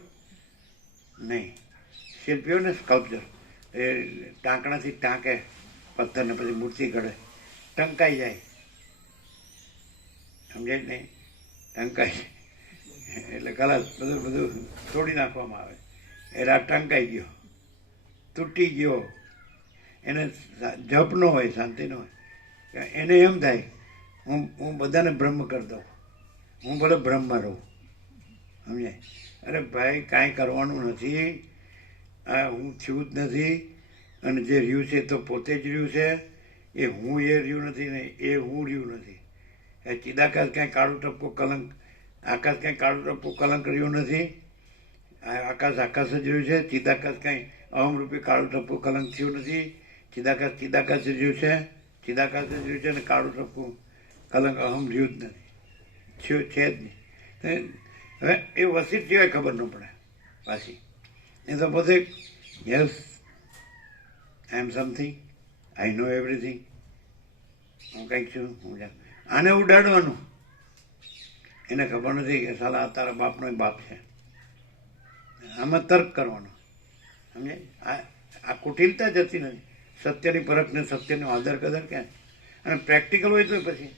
નહીં. શિલ્પીઓ ને સ્કલ્પચર એ ટાંકણાથી ટાંકે પથ્થરને, પછી મૂર્તિ ઘડે, ટંકાઈ જાય. સમજાય જ નહીં, ટંકાઈ એટલે ખલાસ બધું તોડી નાખવામાં આવે. એટલે આ ટંકાઈ ગયો, તૂટી ગયો. એને જપ ન હોય, શાંતિ ન હોય. એને એમ થાય હું બધાને બ્રહ્મ કરી દઉં, હું ભલે બ્રહ્મમાં રહું. સમજાય? અરે ભાઈ, કાંઈ કરવાનું નથી. આ હું થયું જ નથી. અને જે રહ્યું છે તો પોતે જ રહ્યું છે. એ હું એ રહ્યું નથી ને એ હું રહ્યું નથી. એ ચિદાકાશ કાંઈ કાળું ટપકું કલંક, આકાશ કાંઈ કાળું ટપકું કલંક રહ્યું નથી. આકાશ આકાશ જ રહ્યું છે. ચિદાકાશ કાંઈ અહમરૂપી કાળું ટપકું કલંક થયું નથી. ચિદાકાશ જ રહ્યું છે. ચિદાકાશ જ રહ્યું છે અને કાળું ટપકું કલંક અહમ રહ્યું જ નથી, છે જ નહીં. હવે એ વસીત સિવાય ખબર ન પડે પાછી. એ તો પોતે yes I am something, I know everything, હું કંઈક છું, હું આને ઉડાડવાનું. એને ખબર નથી કે સાલા આ તારા બાપનો બાપ છે. આમાં તર્ક કરવાનો, સમજે. આ કુટિલતા જતી નથી. સત્યની પરખ ને સત્યનો આદર કદર ક્યાં. અને પ્રેક્ટિકલ હોય તો પછી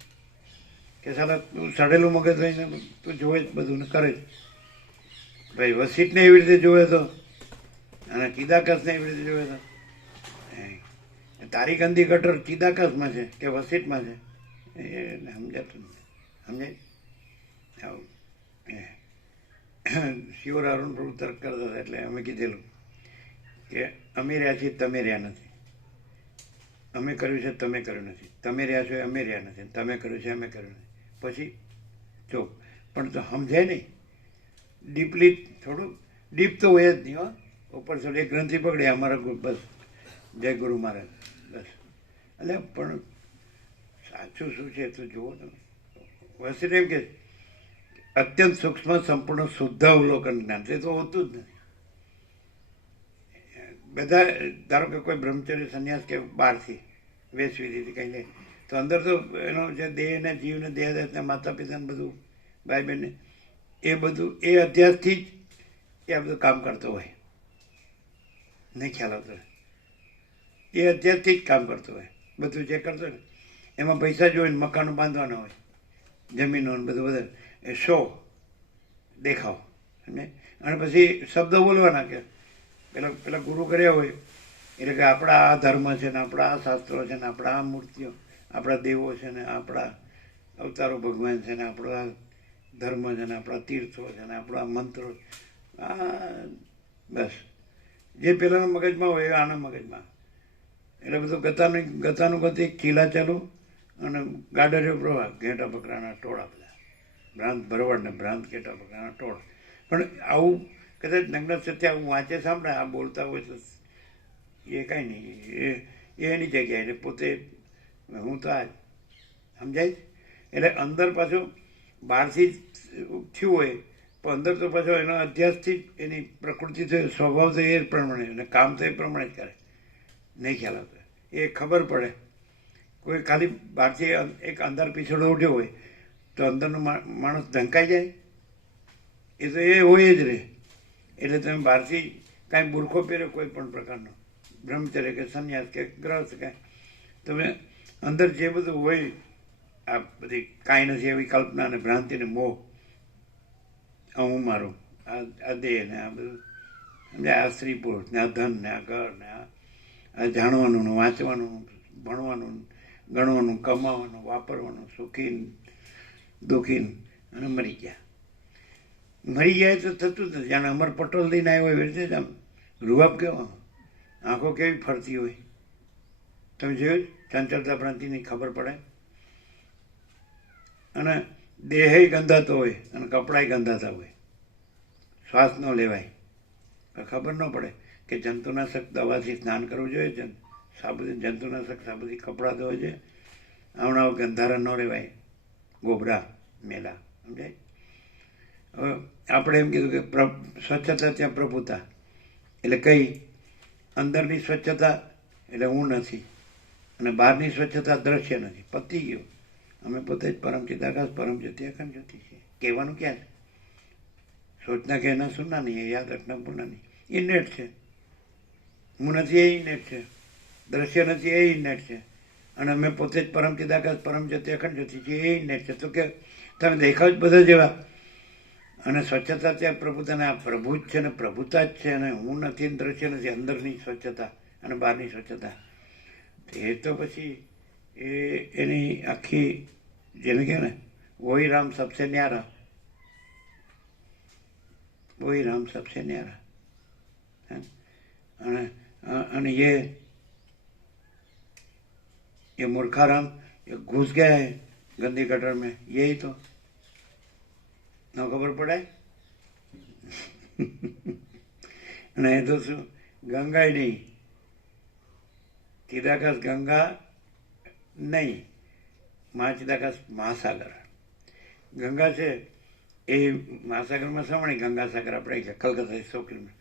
કે સાલા તું સડેલું મગજ રહીને તું જોવે જ બધું ને કરે જ. ભાઈ વસીટને એવી રીતે જોવે તો, અને ચિદાકાશને એવી રીતે જોવે તો, તારી ગંદી ગટર ચિદાકાશમાં છે કે વસીટમાં છે એ સમજાતું નથી. સમજાય? આવું શિવર અરુણ પ્રભુ તર્ક કરતા હતા. એટલે અમે કીધેલું કે અમે રહ્યા છીએ, તમે રહ્યા નથી. અમે કર્યું છે, તમે કર્યું નથી. તમે રહ્યા છો, અમે રહ્યા નથી. તમે કર્યું છે, અમે કર્યું નથી. પછી જો પણ તો સમજાય નહીં. ડીપલી થોડું ડીપ તો હોય જ નહીં. ઉપર થોડી એક ગ્રંથિ પકડે અમારા બસ, જય ગુરુ મહારાજ, બસ. એટલે પણ સાચું શું છે તો જુઓ તમે. વસીટ એમ કે અત્યંત સૂક્ષ્મ સંપૂર્ણ શુદ્ધ અવલોકન જ્ઞાન, તે તો હોતું જ નથી. બધા ધારો કે કોઈ બ્રહ્મચર્ય સંન્યાસ કે બહારથી વેશવિધિથી કંઈ લે તો અંદર તો એનો જે દેહને જીવને દેહને માતા પિતાને બધું ભાઈ બહેનને એ બધું એ અધ્યાસથી જ એ આ બધું કામ કરતો હોય. નહીં ખ્યાલ આવતો હોય. એ અધ્યાસથી જ કામ કરતો હોય. બધું જે કરતો હોય ને એમાં પૈસા જોઈને મકાનો બાંધવાના હોય, જમીનો બધું વધારે એ શો દેખાવ. અને પછી શબ્દ બોલવાના કે પેલા ગુરુ કર્યા હોય એટલે કે આપણા આ ધર્મ છે ને, આપણા આ શાસ્ત્રો છે ને, આપણા આ મૂર્તિઓ, આપણા દેવો છે ને, આપણા અવતારો ભગવાન છે ને, આપણો આ ધર્મ છે ને, આપણા તીર્થો છે ને, આપણા મંત્રો, આ બસ જે પેલાના મગજમાં હોય એ આના મગજમાં. એટલે બધું ગતાનું ગતિ ચીલા ચાલુ અને ગાડરિયો પ્રવાહ, ઘેટા બકરાના ટોળા બધા, ભ્રાંત ભરવાડ ને ભ્રાંત ઘેટા બકરાના ટોળા. પણ આવું કદાચ નગ્ન સત્ય આવું વાંચે સાંભળે આ બોલતા હોય તો એ કાંઈ નહીં. એ એની જગ્યાએ એટલે પોતે હું તો આ જ સમજાય. એટલે અંદર પાછું બહારથી થયું હોય પણ અંદર તો પાછો એનો અધ્યાસથી એની પ્રકૃતિ તો સ્વભાવ તો એ પ્રમાણે અને કામ તો એ પ્રમાણે જ કરે. નહીં ખ્યાલ આવતો એ ખબર પડે. કોઈ ખાલી બહારથી એક અંદર પીછળો ઉઠ્યો હોય તો અંદરનો માણસ ઢંકાઈ જાય? એ તો એ હોય જ રહે. એટલે તમે બહારથી કાંઈ બુરખો પહેર્યો કોઈ પણ પ્રકારનો, બ્રહ્મચર્ય કે સંન્યાસ કે ગ્રહસ્થ કે, તમે અંદર જે બધું હોય આ બધી કાંઈ નથી એવી કલ્પના ને ભ્રાંતિ ને મોહ, હું મારું, આ દેહ ને આ બધું સમજે, આ સ્ત્રી પુરુષ ને આ ધન ને આ ઘર ને આ જાણવાનું ને વાંચવાનું, ભણવાનું, ગણવાનું, કમાવાનું, વાપરવાનું, સુખીન દુઃખીન, અને મરી ગયા. મરી જાય તો થતું જ નથી. જાણે અમર પટોલ લઈને આવ્યો હોય એવી રીતે આમ રૂવાબ કેવો, આંખો કેવી ફરતી હોય. તમે જોયું ચંચળતા ભ્રાંતિની ખબર પડે. અને દેહે ગંધાતો હોય અને કપડાય ગંધાતા હોય, શ્વાસ ન લેવાય, ખબર ન પડે કે જંતુનાશક દવાથી સ્નાન કરવું જોઈએ, સાબુથી જંતુનાશક સાબુથી કપડાં ધોવા જોઈએ, આવણા ગંધારા ન રહેવાય, ગોબરા મેલા, સમજાય? હવે આપણે એમ કીધું કે સ્વચ્છતા ત્યાં પ્રભુતા, એટલે કઈ અંદરની સ્વચ્છતા એટલે હું નથી, અને બહારની સ્વચ્છતા દ્રશ્ય નથી. પતી ગયું. અમે પોતે જ પરમ ચિદાકાશ પરમ જ્યોતિ અખંડ જ્યોતિ છીએ. કહેવાનું ક્યાં છે? સોચના કહેના સુનના નહીં, એ યાદ રખના ભૂલના નહીં. એ નેટ છે. હું નથી એ નેટ છે, દ્રશ્ય નથી એ નેટ છે, અને અમે પોતે જ પરમ ચિદાકાશ પરમ જ્યોતિ અખંડ જ્યોતિ છીએ એ નેટ છે. તો કે તમે દેખાવ જ બધા જેવા, અને સ્વચ્છતા ત્યાં પ્રભુતાને આ પ્રભુ જ છે ને પ્રભુતા જ છે, અને હું નથી ને દ્રશ્ય નથી, અંદરની સ્વચ્છતા અને બહારની સ્વચ્છતા. એ તો પછી એની આખી જેને કહે ને વહી રામ સબસે ન્યારા, वही राम सबसे न्यारा है. અને ये मूर्खाराम ये घुस गया है गंदी गटर में, यही तो न खबर पड़े. અને એ તો શું, ગંગા નહીં, ચિદાકાશ ગંગા નહીં, મહાચિદાકાશ મહાસાગર. ગંગા છે એ મહાસાગરમાં સવણી, ગંગા સાગર આપણે કલકત્તા 100 કિલોમીટર.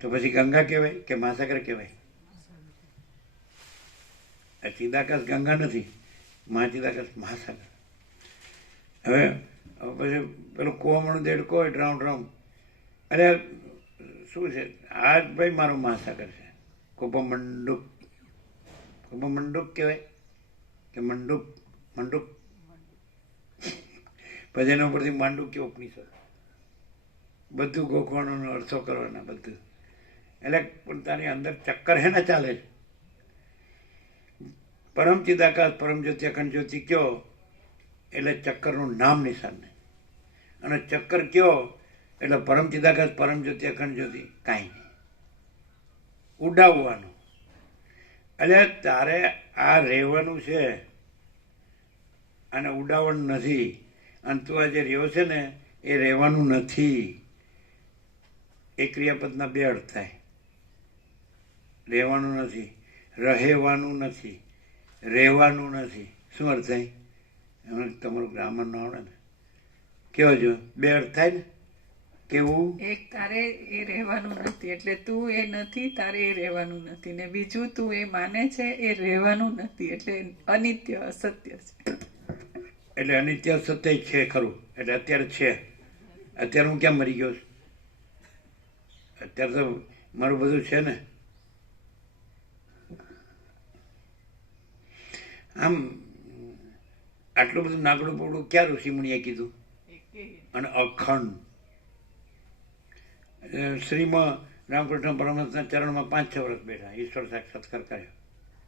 તો પછી ગંગા કહેવાય કે મહાસાગર કહેવાય? ચિદાકાશ ગંગા નથી, મહાચિદાકાશ મહાસાગર. હવે પછી પેલું કોમણું દેડકો હોય રાઉન્ડ રાઉન્ડ, અરે શું છે આ જ ભાઈ મારો મહાસાગર છે. કુંભમંડુક, કુંભમંડુક કહેવાય કે મંડુક, મંડુક. પછી એના ઉપરથી માંડુક્ય ઉપનિષદ, બધું ગોખવાનો અર્થો કરવાના બધું. એટલે પણ તારી અંદર ચક્કર હે ને ચાલે છે. પરમ ચિદાકાશ પરમ જ્યોતિ અખંડ જ્યોતિ કયો એટલે ચક્કરનું નામ નિશાન નહીં, અને ચક્કર કયો એટલે પરમ ચિદાકાશ પરમ જ્યોતિ અખંડ જ્યોતિ કાંઈ નહીં, ઉડાવવાનું. એટલે તારે આ રહેવાનું છે અને ઉડાવવાનું નથી. અને તું આ જે રહ્યો છે ને એ રહેવાનું નથી. એ ક્રિયાપદના 2 અર્થ થાય. રહેવાનું નથી, રહેવાનું નથી, રહેવાનું નથી. શું અર્થ થાય? એમાં તમારું ગ્રામર ન આવડે ને, કેવો જો 2 અર્થ થાય ને. કેવું? એક તારે એ રહેવાનું નથી એટલે તું એ નથી, તારે એ રહેવાનું નથી, ને બીજું તું એ માને છે એ રહેવાનું નથી એટલે અનિત્ય અસત્ય છે. એટલે અનિત્ય સત્ય છે ખરું. એટલે અત્યારે છે, અત્યારે હું ક્યાં મરી ગયો છું? અત્યારે તો મારું બધું છે ને. આમ આટલું બધું નાગડું પોડું ક્યાં ઋષિમુનિએ કીધું? અને અખંડ. શ્રીમાં રામકૃષ્ણ પરમહંસના ચરણમાં 5-6 વર્ષ બેઠા, ઈશ્વર સાક્ષાત્કાર કર્યો,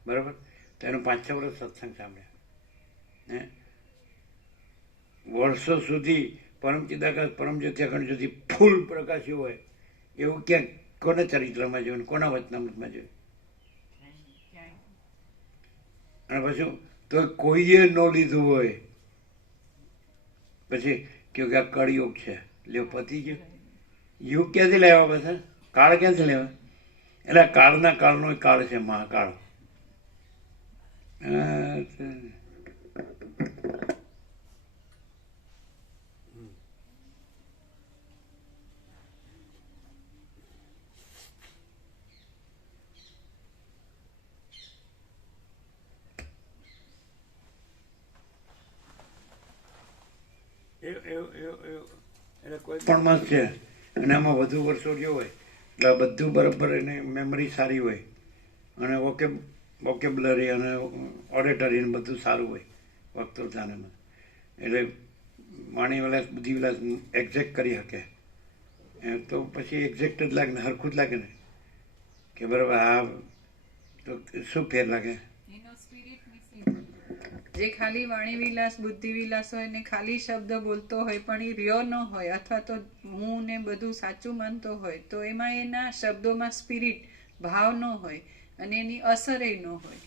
બરાબર? તો એનું 5-6 વર્ષ સત્સંગ સાંભળ્યા. હે વર્ષો સુધી પરમ ચિદાકાશ પરમ જ્યોતિ અખંડ જ્યોતિ ફૂલ પ્રકાશ્યું હોય એવું ક્યાંક કોના ચરિત્રમાં જોયું, કોના વચનામૃતમાં જોયું? અને પછી તો કોઈએ ન લીધું હોય પછી કહ્યું કે આ કળયુગ છે, લ્યો પતી ગયું. યુગ ક્યાંથી લેવા? પાછા કાળ ક્યાંથી લેવા? એટલે કાળના કાળનો કાળ છે મહાકાળ. એટલે કોઈ પણ મસ્ત છે અને આમાં વધુ વર્ષો ગયો હોય એટલે બધું બરાબર એની મેમરી સારી હોય અને વોકેબ્યુલરી અને ઓડિટરી ને બધું સારું હોય વક્તૃતાને એટલે વાણી વિલાસ બુદ્ધિ વિલાસ એક્ઝેક્ટ કરી શકે તો પછી એક્ઝેક્ટ જ લાગે ને હરખું જ લાગે ને કે બરાબર આ તો શું ફેર લાગે જે ખાલી વાણી વિલાસ બુદ્ધિ વિલાસ હોય ને ખાલી શબ્દ બોલતો હોય પણ એ રહ્યો ન હોય અથવા તો હું ને બધું સાચું માનતો હોય તો એમાં એના શબ્દોમાં સ્પિરિટ ભાવ ન હોય અને એની અસર ન હોય.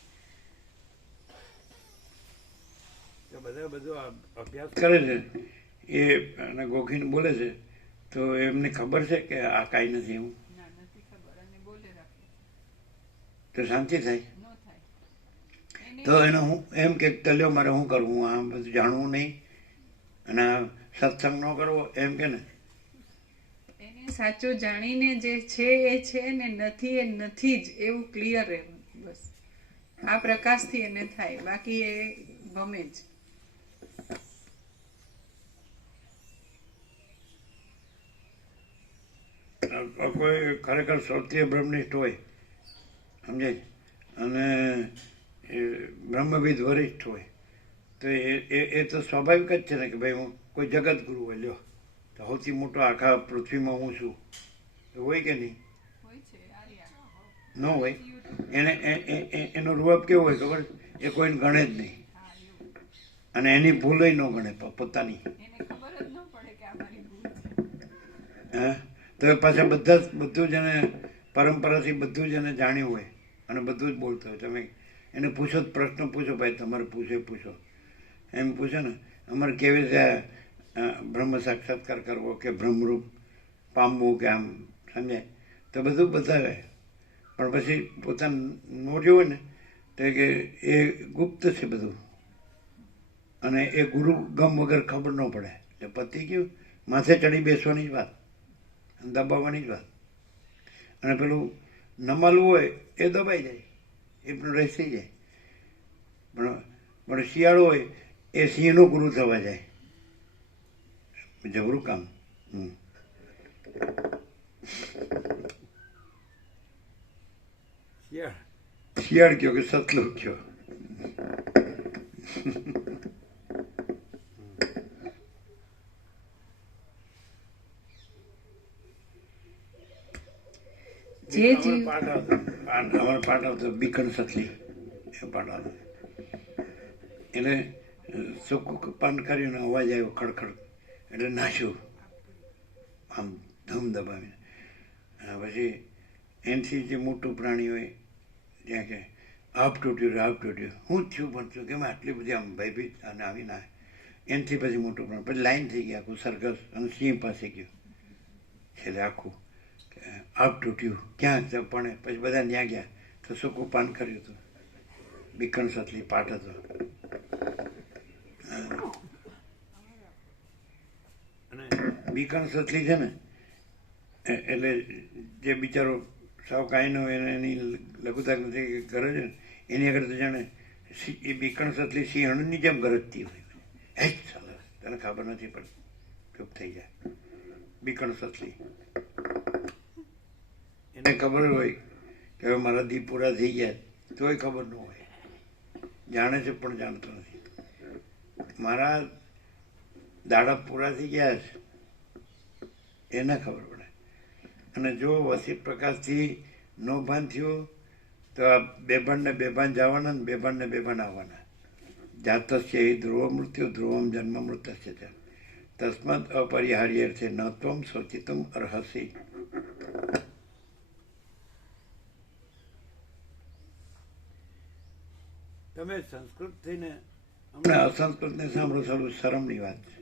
બધા બધો અભ્યાસ કરે છે એ અને ગોખીને બોલે છે તો એમને ખબર છે કે આ કાંઈ નથી એવું તો શાંતિ થાય તો એનો હું એમ કે તલ્યો મારે શું કરવું આ બધું જાણવું નહીં અને સત્સંગ ન કરવો એમ કે ને એને સાચું જાણીને જે છે એ છે ને નથી એ નથી જ એવું ક્લિયર રહેવું બસ આ પ્રકાશથી એને થાય બાકી એ ગમે જ. કોઈ ખરેખર સૌથી બ્રહ્મનિષ્ઠ હોય સમજાય અને બ્રહ્મવિદ વરિષ્ઠ હોય તો એ તો સ્વાભાવિક જ છે ને કે ભાઈ હું કોઈ જગત ગુરુ હોય લ્યો તો સૌથી મોટો આખા પૃથ્વીમાં હું છું તો હોય કે નહીં ન હોય એને એનો રૂપ કેવો હોય ખબર એ કોઈને ગણે જ નહીં અને એની ભૂલ ન ગણે પોતાની હા તો એ પાછા બધું જ એને પરંપરાથી બધું જ એને જાણ્યું હોય અને બધું જ બોલતો હોય. તમે એને પૂછો પ્રશ્ન પૂછો ભાઈ તમારે પૂછો એમ પૂછો ને અમારે કેવી રીતે બ્રહ્મ સાક્ષાત્કાર કરવો કે બ્રહ્મરૂપ પામવું કે આમ સમજાય તો બધું બતાવે પણ પછી પોતાનું નો જોવે ને તો કે એ ગુપ્ત છે બધું અને એ ગુરુ ગમ વગર ખબર ન પડે એટલે પતી ગયું માથે ચડી બેસવાની જ વાત દબાવવાની જ વાત અને પેલું નમાલું હોય એ દબાઈ જાય એ પણ રહેસી જાય પણ શિયાળો હોય એ સિંહનો ગુરુ થવા જાય જબરું કામ. શિયાળ કયો કે સતલું કયો અમારો પાઠ આવતો બીકણ સતલી એ પાઠ આવતો એટલે સૂકું પાન કર્યું ને અવાજ આવ્યો ખડખડ એટલે નાશ્યું આમ ધમ દબાવીને અને પછી એનાથી જે મોટું પ્રાણી હોય ત્યાં કે આપ તૂટ્યું હું થયું પણ થયું કે આટલી બધી આમ ભયભીત અને આવી ના એનાથી પછી મોટું પ્રાણી પછી લાઈન થઈ ગઈ આખું સરઘસ અને સિંહ પાસે ગયું છેલ્લે આખું આપ તૂટ્યું ક્યાં પણ પછી બધા ત્યાં ગયા તો સૂકું પાન કર્યું હતું બીકણ સતલી પાઠ હતો અને બીકણ સતલી છે ને એટલે જે બિચારો સાવ કાંઈ ન હોય એની લઘુતા નથી કરે છે ને એની આગળ તો જાણે એ બીકણ સતલી સિંહણની જેમ ગરજતી હોય હે જ ચાલે તને ખબર નથી પડતી ચૂપ થઈ જાય બીકણ સતલી એને ખબર હોય કે હવે મારા દી પૂરા થઈ ગયા તોય ખબર ન હોય જાણે છે પણ જાણતો નથી મારા દાડા પૂરા થઈ ગયા છે એને ખબર પડે અને જો વસી પ્રકાશથી નો ભાન થયું તો આ બેભાનને બેભાન જવાના ને બેભાનને બેભાન આવવાના જાતસ્ય ધ્રુવ મૃત્યુ ધ્રુવમ જન્મ મૃતસ્ય છે તસ્માત અપરિહાર્ય છે ન ત્વમ શોચિતુમ અર્હસી. તમે સંસ્કૃત થઈને અમને અસંસ્કૃતને સાંભળો સારું શરમની વાત છે.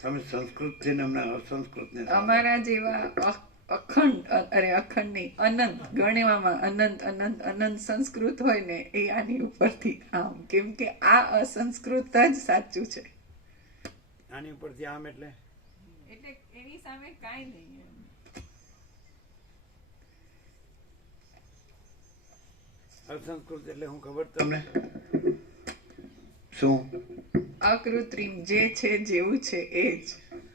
તમે સંસ્કૃત થઈને અમને અસંસ્કૃતને અમારા જેવા અખંડ નહીં અનંત ગણવામાં અનંત સંસ્કૃત હોય ને એ આની ઉપરથી આમ કેમ કે આ અસંસ્કૃત જ સાચું છે. આની ઉપરથી આમ એટલે એની સામે કાંઈ નહીં. અસંસ્કૃત એટલે હું ખબર તમને શું? અકૃત્રિમ, જે છે જેવું છે એ જ.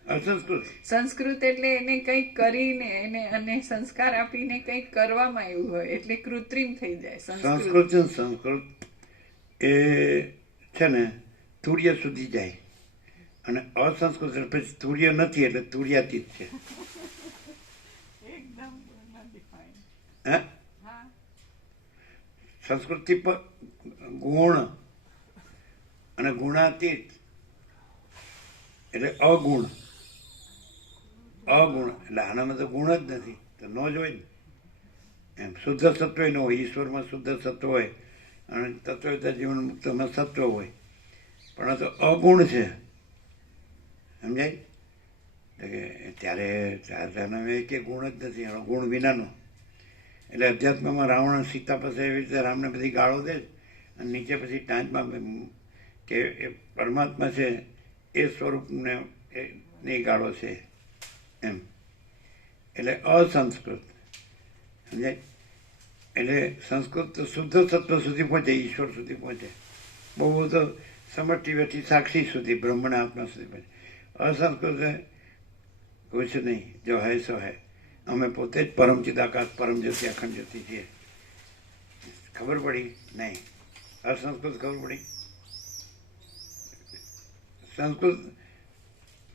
અસંસ્કૃત. સંસ્કૃત એટલે એને કંઈક કરીને એને અને સંસ્કાર આપીને કંઈક કરવામાં આવ્યું હોય એટલે કૃત્રિમ થઈ જાય સંસ્કૃત. સંસ્કૃત છે ને, સંસ્કૃત એ છે ને તુર્ય સુધી જાય, અને અસંસ્કૃત એટલે પછી તુર્ય નથી એટલે તુર્યાતીત છે. હે? સંસ્કૃતિ પર ગુણ અને ગુણાતીત એટલે અગુણ. અગુણ એટલે આનામાં તો ગુણ જ નથી, તો ન જ હોય ને. એમ શુદ્ધ સત્વ ન હોય, ઈશ્વરમાં શુદ્ધ સત્વ હોય અને તત્વતા જીવન મુક્તમાં સત્વ હોય, પણ આ તો અગુણ છે. સમજાય? ત્યારે કે ગુણ જ નથી, ગુણ વિનાનો. એટલે અધ્યાત્મમાં રાવણ સીતા પાસે એવી રીતે રામને બધી ગાળો દે અને નીચે પછી ટાંચમાં કે એ પરમાત્મા છે એ સ્વરૂપને ની ગાળો છે એમ. એટલે અસંસ્કૃત. સમજાય? એટલે સંસ્કૃત તો શુદ્ધ સત્વ સુધી પહોંચે, ઈશ્વર સુધી પહોંચે, બહુ તો સમષ્ટિ વેઠી સાક્ષી સુધી, બ્રહ્મણ આત્મા સુધી પહોંચે. અસંસ્કૃત કુછ નહીં, જો હૈ સો હૈ. અમે પોતે જ પરમ ચિદાકાશ પરમ જ્યોતિ અખંડ જ્યોતિ છીએ. ખબર પડી? નહીં. અસંસ્કૃત ખબર પડી? સંસ્કૃત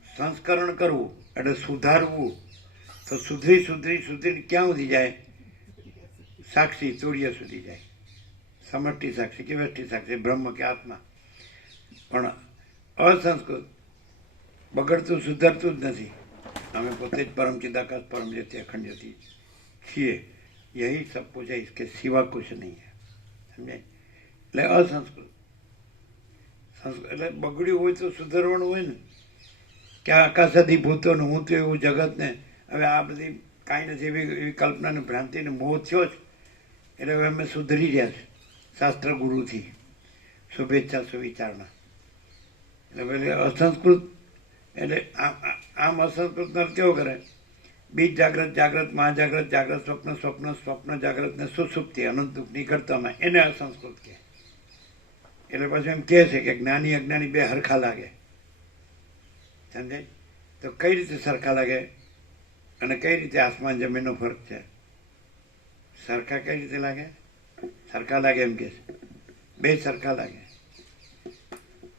સંસ્કરણ કરવું એટલે સુધારવું, તો સુધરી સુધરી સુધરી ક્યાં સુધી જાય? સાક્ષી તુર્ય સુધી જાય. સમષ્ટિ સાક્ષી કે વ્યષ્ટિ સાક્ષી, બ્રહ્મ કે આત્મા. પણ અસંસ્કૃત બગડતું સુધરતું જ નથી. અમે પોતે જ પરમ ચિદાકાશ પરમ જ્યોતિ અખંડ જ્યોતિ છીએ. યહી સબ પૂછે કે સિવા કુછ નહીં. સમજાય? એટલે અસંસ્કૃત. એટલે બગડ્યું હોય તો સુધારવાનું હોય ને. કે આકાશાદી ભૂતોનું હું તો એવું જગતને હવે આ બધી કાંઈ નથી એવી કલ્પનાની ભ્રાંતિને મોહ થયો જ, એટલે હવે અમે સુધરી રહ્યા છે શાસ્ત્ર ગુરુથી. શુભેચ્છા સુવિચારણા. એટલે પેલી અસંસ્કૃત એટલે આમ અસંસ્કૃત નર કેવો કરે? બીજ જાગ્રત જાગ્રત મહાજાગ્રત જાગ્રત સ્વપ્ન સ્વપ્ન સ્વપ્ન જાગ્રત ને સુસુપ્તિ અનંત દુઃખની કરતામાં, એને અસંસ્કૃત કહે. એટલે પછી એમ કહે છે કે જ્ઞાની અજ્ઞાની બે હરખા લાગે. સમજાય? તો કઈ રીતે સરખા લાગે અને કઈ રીતે આસમાન જમીનનો ફરક છે? સરખા કઈ રીતે લાગે? સરખા લાગે એમ કે છે, બે સરખા લાગે.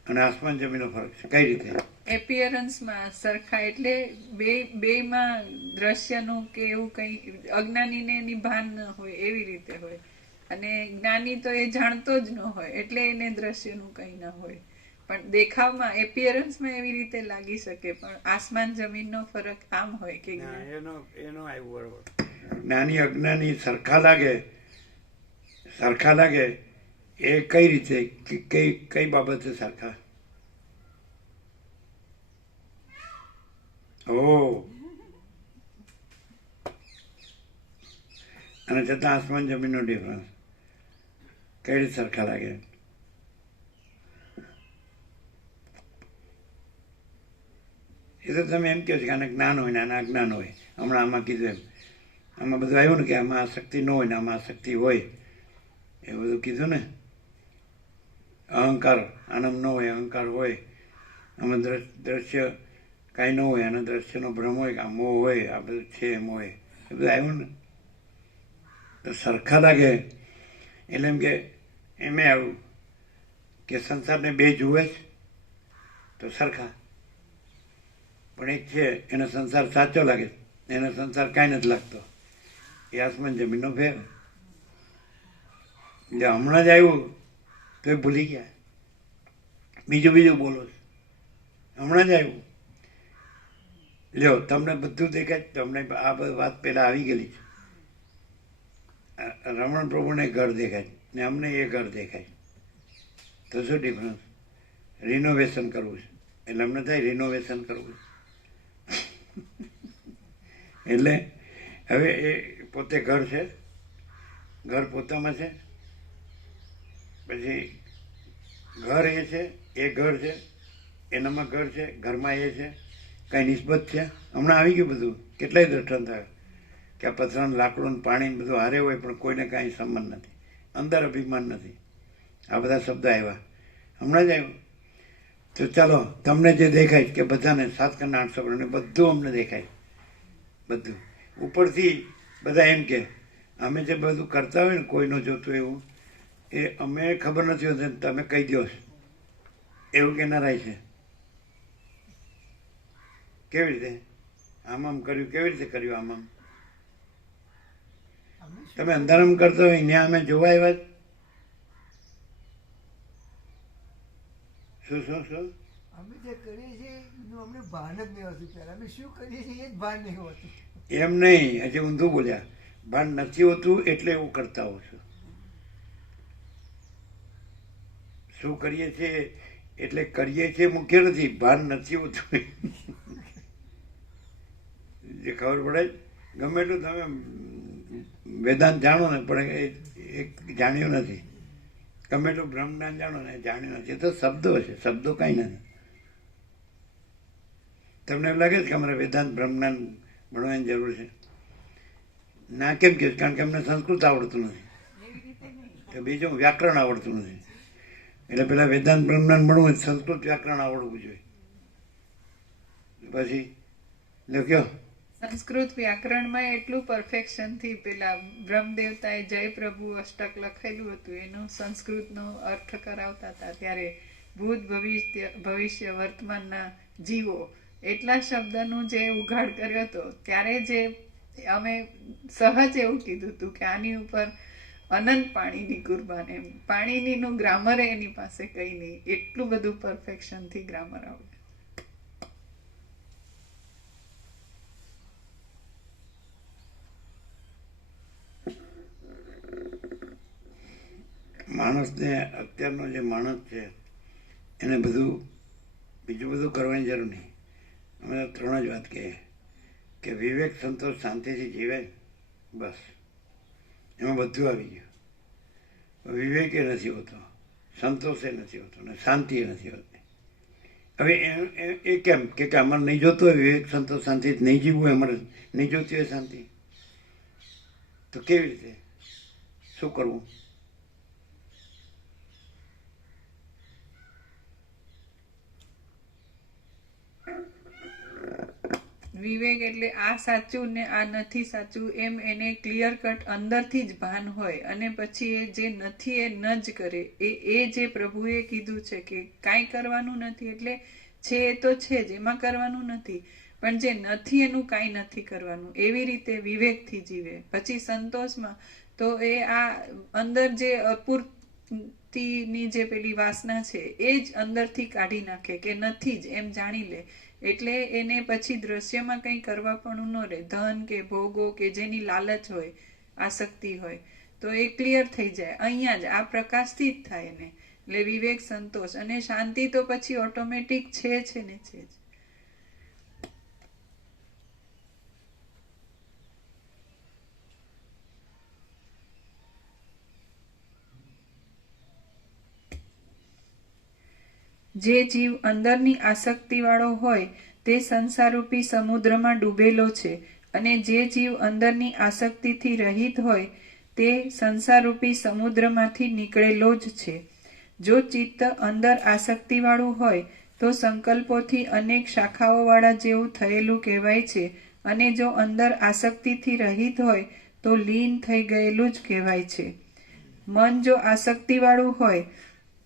અને આસમાન જમીનનો ફરક છે કઈ રીતે? એપિયરન્સમાં સરખા એટલે બેમાં દ્રશ્યનું કે એવું કંઈ અજ્ઞાનીને એની ભાન ન હોય એવી રીતે હોય, અને જ્ઞાની તો એ જાણતો જ ન હોય એટલે એને દ્રશ્યનું કંઈ ન હોય. પણ દેખાવમાં એપિયરન્સમાં એવી રીતે લાગી શકે, પણ આસમાન જમીનનો ફરક આમ હોય કે એનો આવ્યું બરોબર. જ્ઞાની અજ્ઞાની સરખા લાગે એ કઈ રીતે, કઈ બાબતે સરખા? અને છતાં આસમાન જમીનનો ડિફરન્સ કઈ રીતે સરખા લાગે? એ તો તમે એમ કહો છો કે આને જ્ઞાન હોય ને આને અજ્ઞાન હોય. હમણાં આમાં કીધું એમ, આમાં બધું આવ્યું ને કે આમાં આસક્તિ ન હોય ને આમાં આસક્તિ હોય, એ બધું કીધું ને. અહંકાર આનંદ ન હોય, અહંકાર હોય. આમાં દ્રશ્ય કાંઈ ન હોય, આના દ્રશ્યનો ભ્રમ હોય, કે આ મોહ હોય, આ બધું છે એમ હોય, એ બધું આવ્યું ને. તો સરખા લાગે એટલે એમ કે એમે આવ્યું કે સંસારને બે જુએ છે તો સરખા, પણ એક છે એને સંસાર સાચો લાગે છે, એને સંસાર કાંઈ નથી લાગતો. એ આસમાન જમીનનો ફેર. એટલે હમણાં જ આવ્યું તો એ ભૂલી ગયા, બીજું બોલો છો. હમણાં જ આવ્યું. લ્યો, તમને બધું દેખાય, તમને આ બધી વાત પહેલાં આવી ગયેલી છે. રમણ પ્રભુને ઘર દેખાય ને અમને એ ઘર દેખાય, તો શું ડિફરન્સ? રિનોવેશન કરવું છે એટલે અમને થાય રિનોવેશન કરવું છે. એટલે હવે એ પોતે ઘર છે, ઘર પોતામાં છે, પછી ઘર એ છે, એ ઘર છે, એનામાં ઘર છે, ઘરમાં એ છે, કાંઈ નિસ્બત છે? હમણાં આવી ગયું બધું. કેટલાય દ્રષ્ટાંત થયા કે આ પથરાનું લાકડું પાણી બધું હારે હોય પણ કોઈને કાંઈ સંબંધ નથી, અંદર અભિમાન નથી. આ બધા શબ્દ આવ્યા. હમણાં જ આવ્યું. તો ચાલો, તમને જે દેખાય કે બધાને 7 કરોડ 800 કરોડ બધું અમને દેખાય, બધું ઉપરથી બધા એમ કે અમે જે બધું કરતા હોય ને કોઈ ન જોતું એવું, એ અમે ખબર નથી હોતી, તમે કહી દો એવું કહેનારાય છે. કેવી રીતે આમ કર્યું, કેવી રીતે કર્યું આમ? તમે અંધારામ કરતા હોય ત્યાં અમે જોવા આવ્યા જ. શું અમે જે કરીએ છીએ એનું અમને ભાન જ નહીં હોતું. પહેલા અમે શું કરીએ છીએ એ જ ભાન નહીં હોતું. એમ નહીં, હજી ઊંધું બોલ્યા. ભાન નથી હોતું એટલે એવું કરતા હો છો. શું કરીએ છીએ એટલે કરીએ છીએ મુખ્ય નથી, ભાન નથી હોતું. જે ખબર પડે, ગમે એટલું તમે વેદાંત જાણો ને પણ એ જાણ્યું નથી. ગમે એટલું બ્રહ્મજ્ઞાન જાણો ને જાણ્યું નથી. એ તો શબ્દો છે, શબ્દો કાંઈ નથી. તમને એવું લાગે છે કે અમારે વેદાંત બ્રહ્મજ્ઞાન ભણવાની જરૂર છે? ના, કેમ કે કારણ કે અમને સંસ્કૃત આવડતું નથી, તો બીજું વ્યાકરણ આવડતું નથી. એટલે પેલા વેદાંત બ્રહ્મજ્ઞાન ભણવું સંસ્કૃત વ્યાકરણ આવડવું જોઈએ. પછી લખ્યો સંસ્કૃત વ્યાકરણમાં એટલું પરફેક્શનથી પેલા બ્રહ્મદેવતાએ જય પ્રભુ અષ્ટક લખેલું હતું, એનો સંસ્કૃતનો અર્થ કરાવતા હતા. ત્યારે ભૂત ભવિષ્ય વર્તમાનના જીવો એટલા શબ્દનું જે ઉઘાડ કર્યો હતો, ત્યારે જે અમે સહજ એવું કીધું હતું કે આની ઉપર અનંત પાણીની કુરબાન, એમ પાણીનીનું ગ્રામર એની પાસે કંઈ નહીં, એટલું બધું પરફેક્શનથી ગ્રામર આવડે. માણસને, અત્યારનો જે માણસ છે એને બધું બીજું બધું કરવાની જરૂર નહીં. અમે 3 જ વાત કહીએ કે વિવેક, સંતોષ, શાંતિથી જીવે, બસ એમાં બધું આવી ગયું. વિવેક એ નથી હોતો, સંતોષ એ નથી હોતો ને શાંતિ એ નથી હોતી. હવે એ કેમ કે અમારે નહીં જોતું હોય વિવેક, સંતોષ, શાંતિ નહીં જીવવું હોય, અમારે નહીં જોતી હોય શાંતિ, તો કેવી રીતે, શું કરવું? વિવેક એટલે આ સાચું ને આ નથી સાચું, એમ એને ક્લિયર કટ અંદરથી જ ભાન હોય, અને પછી એ જે નથી એ ન જ કરે. એ જે પ્રભુએ કીધું છે કે કાંઈ કરવાનું નથી, એટલે છે એ તો છે જ, એમાં કરવાનું નથી, પણ જે નથી એનું કાંઈ નથી કરવાનું. એવી રીતે વિવેકથી જીવે. પછી સંતોષમાં તો એ આ અંદર જે અપૂર્તિની જે પેલી વાસના છે એ જ અંદરથી કાઢી નાખે કે નથી જ, એમ જાણી લે. એટલે એને પછી દ્રશ્યમાં કંઈ કરવા પણ ન રહે. ધન કે ભોગો કે જેની લાલચ હોય, આસક્તિ હોય, તો એ ક્લિયર થઈ જાય. અહીંયા જ આ પ્રકાશથી જ થાય એને. એટલે વિવેક, સંતોષ અને શાંતિ તો પછી ઓટોમેટિક છે ને છે જ. જે જીવ અંદરની આસક્તિવાળો હોય તે સંસારરૂપી સમુદ્રમાં ડૂબેલો છે, અને જે જીવ અંદરની આસક્તિથી રહિત હોય તે સંસારરૂપી સમુદ્રમાંથી નીકળેલો જ છે. જો ચિત્ત અંદર આસક્તિવાળું હોય તો સંકલ્પોથી અનેક શાખાઓવાળા જેવું થયેલું કહેવાય છે, અને જો અંદર આસક્તિથી રહિત હોય તો લીન થઈ ગયેલું જ કહેવાય છે. મન જો આસક્તિવાળું હોય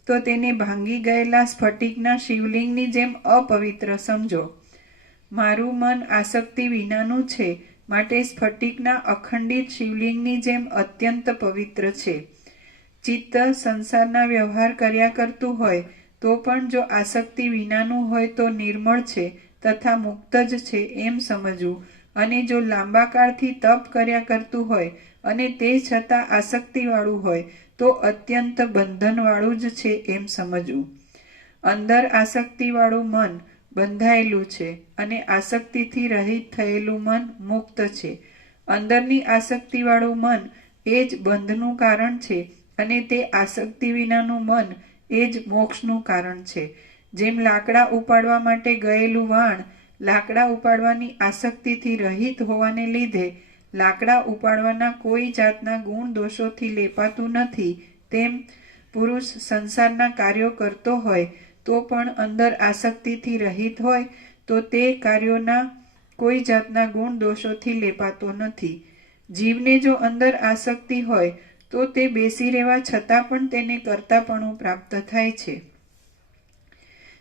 તો તેને ભાંગી ગયેલા સ્ફટિકના શિવલિંગની જેમ અપવિત્ર સમજો. મારું મન આસક્તિ વિનાનું છે, માટે સ્ફટિકના અખંડિત શિવલિંગની જેમ અત્યંત પવિત્ર છે. ચિત્ત સંસારના વ્યવહાર કર્યા કરતું હોય તો પણ જો આસક્તિ વિનાનું હોય તો નિર્મળ છે તથા મુક્ત જ છે એમ સમજવું, અને જો લાંબા કાળથી તપ કર્યા કરતું હોય અને તે છતાં આસક્તિવાળું હોય તો અત્યંત બંધનવાળું જ છે એમ સમજવું. અંદર આસક્તિવાળું મન બંધાયેલું છે અને આસક્તિથી રહિત થયેલું મન મુક્ત છે. અંદરની આસક્તિવાળું મન એ જ બંધનું કારણ છે, અને તે આસક્તિ વિનાનું મન એ જ મોક્ષનું કારણ છે. જેમ લાકડા ઉપાડવા માટે ગયેલું વાણ લાકડા ઉપાડવાની આસક્તિથી રહિત હોવાને લીધે લાકડા ઉપાડવાના કોઈ જાતના ગુણ દોષોથી લેપાતું નથી, તેમ પુરુષ સંસારના કાર્યો કરતો હોય તો પણ અંદર આસક્તિથી રહિત હોય તો તે કાર્યોના કોઈ જાતના ગુણ દોષોથી લેપાતો નથી. જીવને જો અંદર આસક્તિ હોય તો તે બેસી રહેવા છતાં પણ તેને કરતાપણું પ્રાપ્ત થાય છે.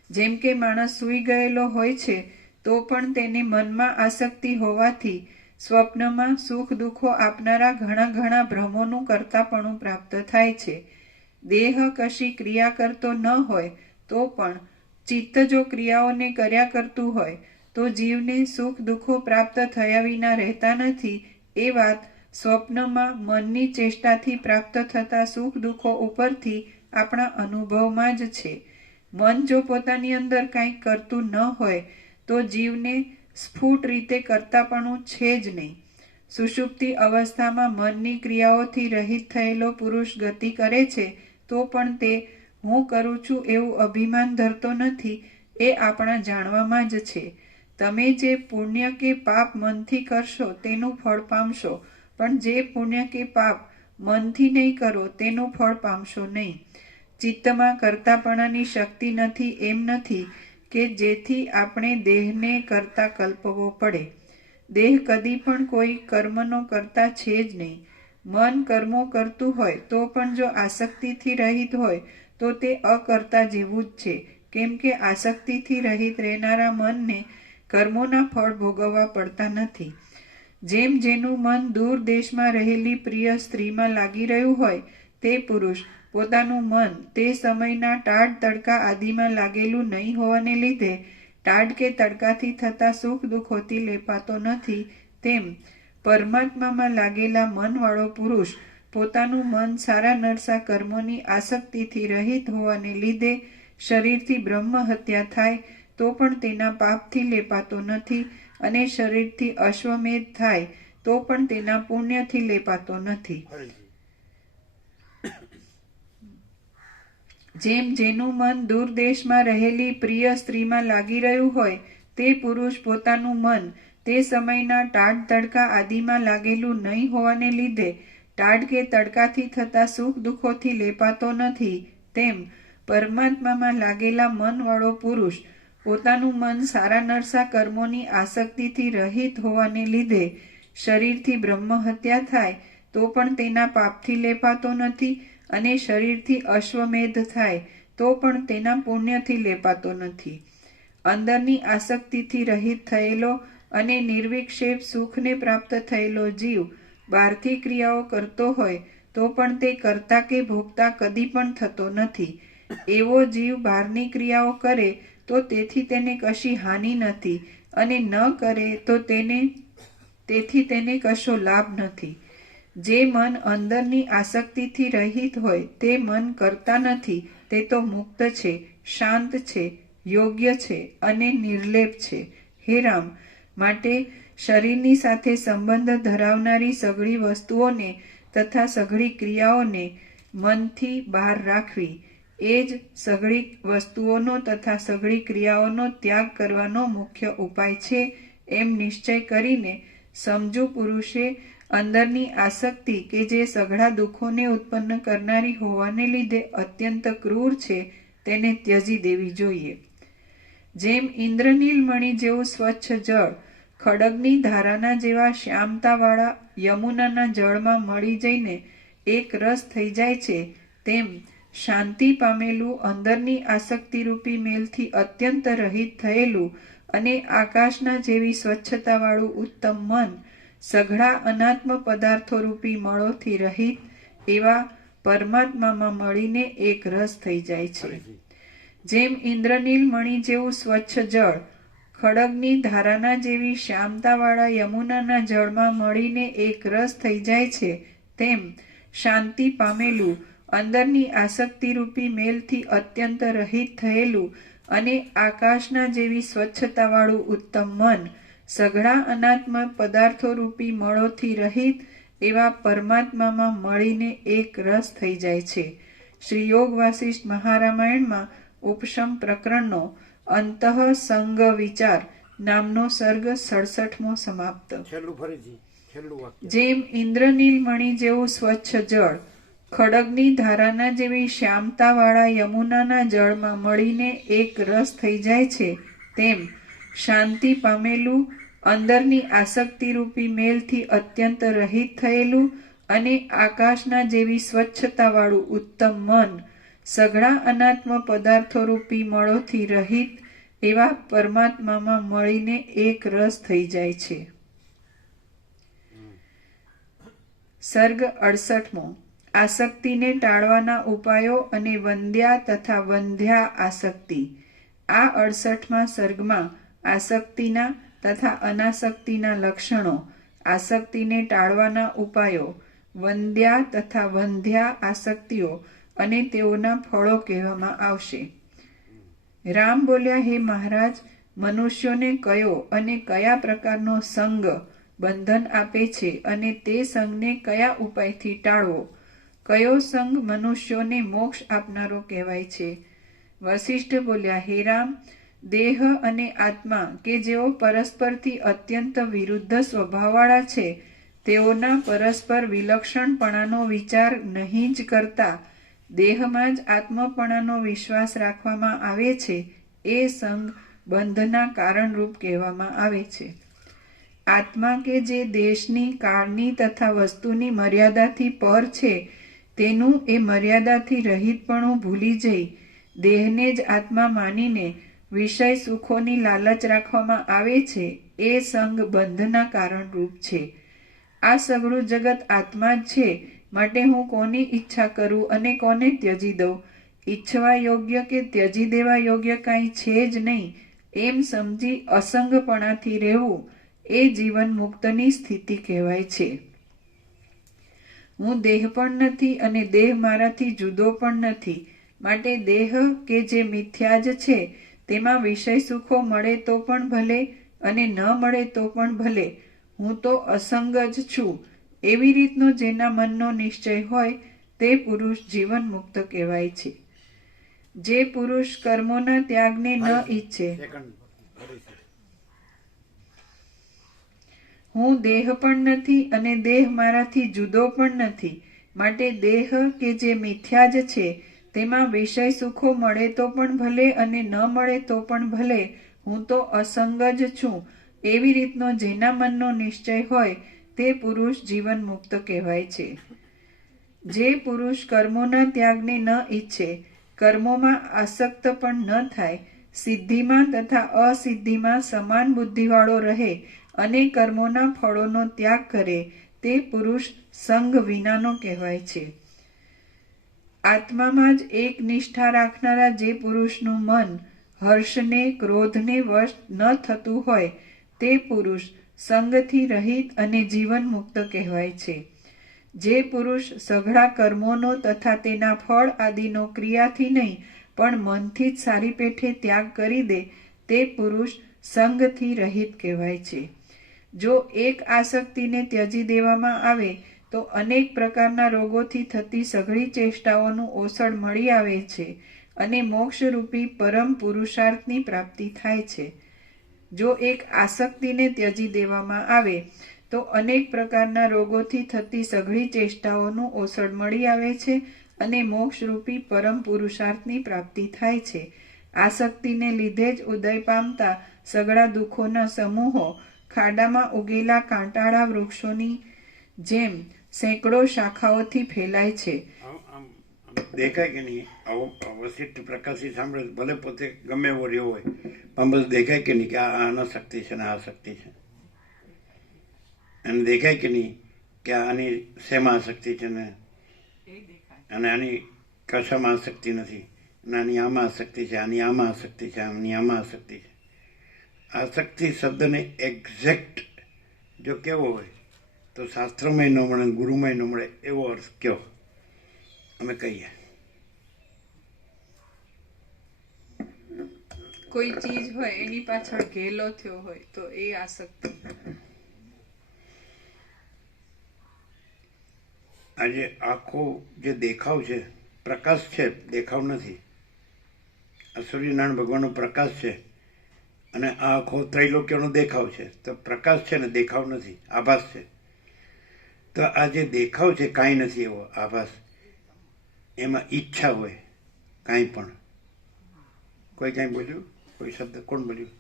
જેમ કે માણસ સૂઈ ગયેલો હોય છે તો પણ તેને મનમાં આસક્તિ હોવાથી સ્વપ્નમાં સુખ દુઃખો આપનારા ઘણા ઘણા ભ્રમોનું કરતાપણું પ્રાપ્ત થાય છે. દેહ કશી ક્રિયા કરતો ન હોય તો પણ ચિત્ત જો ક્રિયાઓને કર્યા કરતું હોય તો જીવને સુખ દુઃખો પ્રાપ્ત થયા વિના રહેતા નથી. એ વાત સ્વપ્નમાં મનની ચેષ્ટાથી પ્રાપ્ત થતા સુખ દુઃખો ઉપરથી આપણા અનુભવમાં જ છે. મન જો પોતાની અંદર કંઈક કરતું ન હોય તો જીવને સ્ફુટ રીતે કરતાપણું છે જ નહીં. સુષુપ્તિ અવસ્થામાં મનની ક્રિયાઓથી રહિત થયેલો પુરુષ ગતિ કરે છે તો પણ તે હું કરું છું એવું અભિમાન ધરતો નથી. એ આપણા જાણવામાં જ છે. તમે જે પુણ્ય કે પાપ મનથી કરશો તેનું ફળ પામશો, પણ જે પુણ્ય કે પાપ મનથી નહીં કરો તેનું ફળ પામશો નહીં. ચિત્તમાં કરતાપણાની શક્તિ નથી એમ નથી કે જેથી આપણે દેહને કરતા કલ્પવો પડે. દેહ કદી પણ કોઈ કર્મનો કરતા છે જ નહીં. મન કર્મો કરતું હોય તો પણ જો આસક્તિથી રહિત હોય તો તે અકર્તા જેવું જ છે. કેમ કે આસક્તિથી રહિત રહેનારા મનને કર્મોના ફળ ભોગવવા પડતા નથી. જેમ જેનું મન દૂર દેશમાં રહેલી પ્રિય સ્ત્રીમાં લાગી રહ્યું હોય તે પુરુષ પોતાનું મન તે સમયના ટાઢ તડકા આદિમાં લાગેલું નહીં હોવાને લીધે ટાઢ કે તડકાથી થતા સુખ દુઃખોથી લેપાતો નથી. તેમ પરમાત્મામાં લાગેલા મનવાળો પુરુષ પોતાનું મન સારા નરસા કર્મોની આસક્તિથી રહિત હોવાને લીધે શરીરથી બ્રહ્મ હત્યા થાય તો પણ તેના પાપથી લેપાતો નથી અને શરીરથી અશ્વમેધ થાય તો પણ તેના પુણ્યથી લેપાતો નથી. જેમ જેનું મન દૂર દેશમાં રહેલી પ્રિય સ્ત્રીમાં લાગી રહ્યું હોય તે પુરુષ પોતાનું મન તે સમયના ટાઢ તડકા આદિમાં લાગેલું નહીં હોવાને લીધે ટાઢ કે તડકાથી થતા સુખ દુઃખોથી લેપાતો નથી. તેમ પરમાત્મામાં લાગેલા મનવાળો પુરુષ પોતાનું મન સારા નરસા કર્મોની આસક્તિથી રહિત હોવાને લીધે શરીરથી બ્રહ્મ હત્યા થાય તો પણ તેના પાપથી લેપાતો નથી અને શરીરથી અશ્વમેધ થાય તો પણ તેના પુણ્યથી લેપાતો નથી. અંદરની આસક્તિથી રહિત થયેલો અને નિર્વિક્ષેપ સુખને પ્રાપ્ત થયેલો જીવ બહારથી ક્રિયાઓ કરતો હોય તો પણ તે કરતા કે ભોગતા કદી પણ થતો નથી. એવો જીવ બહારની ક્રિયાઓ કરે તો તેથી તેને કશી હાનિ નથી અને ન કરે તો તેથી તેને કશો લાભ નથી. જે મન અંદરની આસક્તિથી રહિત હોય તે મન કરતા નથી. તે તો મુક્ત છે, શાંત છે, યોગ્ય છે અને નિર્લેપ છે. હે રામ, માટે શરીરની સાથે સંબંધ ધરાવનારી સઘળી વસ્તુઓને તથા સઘળી ક્રિયાઓને મનથી બહાર રાખવી એ જ સઘળી વસ્તુઓનો તથા સઘળી ક્રિયાઓનો ત્યાગ કરવાનો મુખ્ય ઉપાય છે એમ નિશ્ચય કરીને સમજુ પુરુષે અંદરની આસક્તિ કે જે સઘળા દુઃખોને ઉત્પન્ન કરનારી હોવાને લીધે અત્યંત ક્રૂર છે તેને ત્યજી દેવી જોઈએ. જેમ ઇન્દ્રનીલ મણિ જેવું સ્વચ્છ જળ ખડગની ધારાના જેવા શ્યામતાવાળા યમુનાના જળમાં મળી જઈને એક રસ થઈ જાય છે, તેમ શાંતિ પામેલું અંદરની આસક્તિરૂપી મેલથી અત્યંત રહિત થયેલું અને આકાશના જેવી સ્વચ્છતાવાળું ઉત્તમ મન સઘળા અનાત્મ પદાર્થોરૂપી મળોથી રહિત એવા પરમાત્મામાં મળીને એક રસ થઈ જાય છે. જેમ ઇન્દ્રનીલ મણિ જેવું સ્વચ્છ જળ ખડગની ધારાના જેવી શ્યામતાવાળા યમુનાના જળમાં મળીને એક રસ થઈ જાય છે, તેમ શાંતિ પામેલું અંદરની આસક્તિરૂપી મેલથી અત્યંત રહિત થયેલું અને આકાશના જેવી સ્વચ્છતાવાળું ઉત્તમ મન સઘળા અનાત્મ પદાર્થોરૂપી મળોથી રહિત એવા પરમાત્મામાં મળીને એક રસ થઈ જાય છે. શ્રી યોગ વાસિષ્ઠ મહારામાયણમાં ઉપશમ પ્રકરણનો અંતઃસંગ વિચાર નામનો સર્ગ 67મો સમાપ્ત. છેલ્લું ફરીથી છેલ્લું વાક્ય. જેમ ઇન્દ્રનીલ મણિ જેવું સ્વચ્છ જળ ખડગની ધારાના જેવી શ્યામતાવાળા યમુનાના જળમાં મળીને એક રસ થઈ જાય છે, તેમ શાંતિ પામેલું, અંદરની આસક્તિરૂપી મેલથી અત્યંત રહિત થયેલું અને આકાશના જેવી સ્વચ્છતાવાળું ઉત્તમ મન સઘળા અનાત્મ પદાર્થોરૂપી મળોથી રહિત એવા પરમાત્મામાં મળીને એક રસ થઈ જાય છે. સર્ગ 68મો. આસક્તિને ટાળવાના ઉપાયો અને વંદ્યા તથા વંધ્યા આસક્તિ. આ 68મા સર્ગમાં આસક્તિના તથા અનાસક્તિના લક્ષણો, આસક્તિને ટાળવાના ઉપાયો, વંદ્યા તથા વંધ્યા આસક્તિઓ અને તેઓના ફળો કહેવામાં આવશે. રામ બોલ્યા, હે મહારાજ, મનુષ્યોને કયો અને કયા પ્રકારનો સંગ બંધન આપે છે અને તે સંગને કયા ઉપાયથી ટાળવો? કયો સંગ મનુષ્યોને મોક્ષ આપનારો કહેવાય છે? વશિષ્ઠ બોલ્યા, હે રામ, દેહ અને આત્મા કે જેઓ પરસ્પરથી અત્યંત વિરુદ્ધ સ્વભાવવાળા છે, તેઓના પરસ્પર વિલક્ષણપણાનો વિચાર નહીં જ કરતા દેહમાં જ આત્મપણાનો વિશ્વાસ રાખવામાં આવે છે, એ સંગ બંધના કારણરૂપ કહેવામાં આવે છે. આત્મા કે જે દેશની, કાળની તથા વસ્તુની મર્યાદાથી પર છે, તેનું એ મર્યાદાથી રહિતપણું ભૂલી જઈ દેહને જ આત્મા માનીને વિષય સુખોની લાલચ રાખવામાં આવે છે, એ સંગ બંધના કારણરૂપ છે. આ સઘળું જગત આત્મા જ છે, માટે હું કોની ઈચ્છા કરું અને કોને ત્યજી દઉં? ઈચ્છવા યોગ્ય કે ત્યજી દેવા યોગ્ય કાંઈ છે જ નહીં, એમ સમજી અસંગપણાથી રહેવું એ જીવન મુક્તની સ્થિતિ કહેવાય છે. હું દેહ પણ નથી અને દેહ મારાથી જુદો પણ નથી, માટે દેહ કે જે મિથ્યા જ છે, તેમાં વિષય સુખો મળે તો પણ ભલે અને ન મળે તો પણ ભલે, હું તો અસંગ જ છું, એવી રીતનો જેના મનનો નિશ્ચય હોય તે પુરુષ જીવન મુક્ત કહેવાય છે. જે પુરુષ કર્મોના ત્યાગને ન ઈચ્છે, હું દેહ પણ નથી અને દેહ મારાથી જુદો પણ નથી, માટે દેહ કે જે મિથ્યા જ છે, તેમાં વિષય સુખો મળે તો પણ ભલે અને ન મળે તો પણ ભલે, હું તો અસંગ જ છું, એવી રીતનો જેના મનનો નિશ્ચય હોય તે પુરુષ જીવન મુક્ત કહેવાય છે. જે પુરુષ કર્મોના ત્યાગને ન ઈચ્છે, કર્મોમાં આસક્ત પણ ન થાય, સિદ્ધિમાં તથા અસિદ્ધિમાં સમાન બુદ્ધિવાળો રહે અને કર્મોના ફળોનો ત્યાગ કરે, તે પુરુષ સંગ વિનાનો કહેવાય છે. આત્મામાં જ એક નિષ્ઠા રાખનારા જે પુરુષનું મન હર્ષને, ક્રોધને વશ ન થતું હોય, તે પુરુષ સંગથી રહિત અને જીવન મુક્ત કહેવાય છે. જે પુરુષ સઘળા કર્મોનો તથા તેના ફળ આદિનો ક્રિયાથી નહીં પણ મનથી જ સારી પેઠે ત્યાગ કરી દે, તે પુરુષ સંગથી રહિત કહેવાય છે. જો એક આસક્તિને ત્યજી દેવામાં આવે તો અનેક પ્રકારના રોગોથી થતી સઘળી ચેષ્ટાઓનું ઓસડ મળી આવે છે અને મોક્ષરૂપી પરમ પુરુષાર્થની પ્રાપ્તિ થાય છે. જો એક આસક્તિને ત્યજી દેવામાં આવે તો અનેક પ્રકારના રોગોથી થતી સઘળી ચેષ્ટાઓનું ઓસડ મળી આવે છે અને મોક્ષરૂપી પરમ પુરુષાર્થની પ્રાપ્તિ થાય છે. આસક્તિને લીધે જ ઉદય પામતા સઘળા દુઃખોના સમૂહો ખાડામાં ઉગેલા કાંટાળા વૃક્ષોની જેમ સેંકડો શાખાઓથી ફેલાય છે. દેખાય કે નહીં? આવો વશિષ્ઠ પ્રકાશી સાંભળે, ભલે પોતે ગમે એવો રહ્યો હોય, પણ બધું દેખાય કે નહીં કે આ અનાશક્તિ છે ને આ શક્તિ છે? અને દેખાય કે નહીં કે આની શેમાં આસક્તિ છે ને અને આની કશામાં આસક્તિ નથી, અને આની આમાં આસક્તિ છે, આની આમાં આસક્તિ છે, આની આમાં આસક્તિ છે. આસક્તિ શબ્દને એક્ઝેક્ટ જો કેવો હોય તો શાસ્ત્રમાં ન મળે, ગુરુમાં ન મળે એવો અર્થ કયો અમે કહીએ. કોઈ ચીજ હોય એની પાછળ ઘેલો થયો હોય તો એ આસક્તિ. આજે આખો જે દેખાવ છે, પ્રકાશ છે, દેખાવ નથી. આ સૂર્યનારાયણ ભગવાનનો પ્રકાશ છે અને આ આખો ત્રૈલોક્યનો દેખાવ છે. તો પ્રકાશ છે ને દેખાવ નથી, આભાસ છે. તો આ જે દેખાવ છે કાંઈ નથી એવો આભાસ, એમાં ઈચ્છા હોય કાંઈ પણ. કોઈ કાંઈ બોલ્યું? કોઈ શબ્દ કોણ બોલ્યું?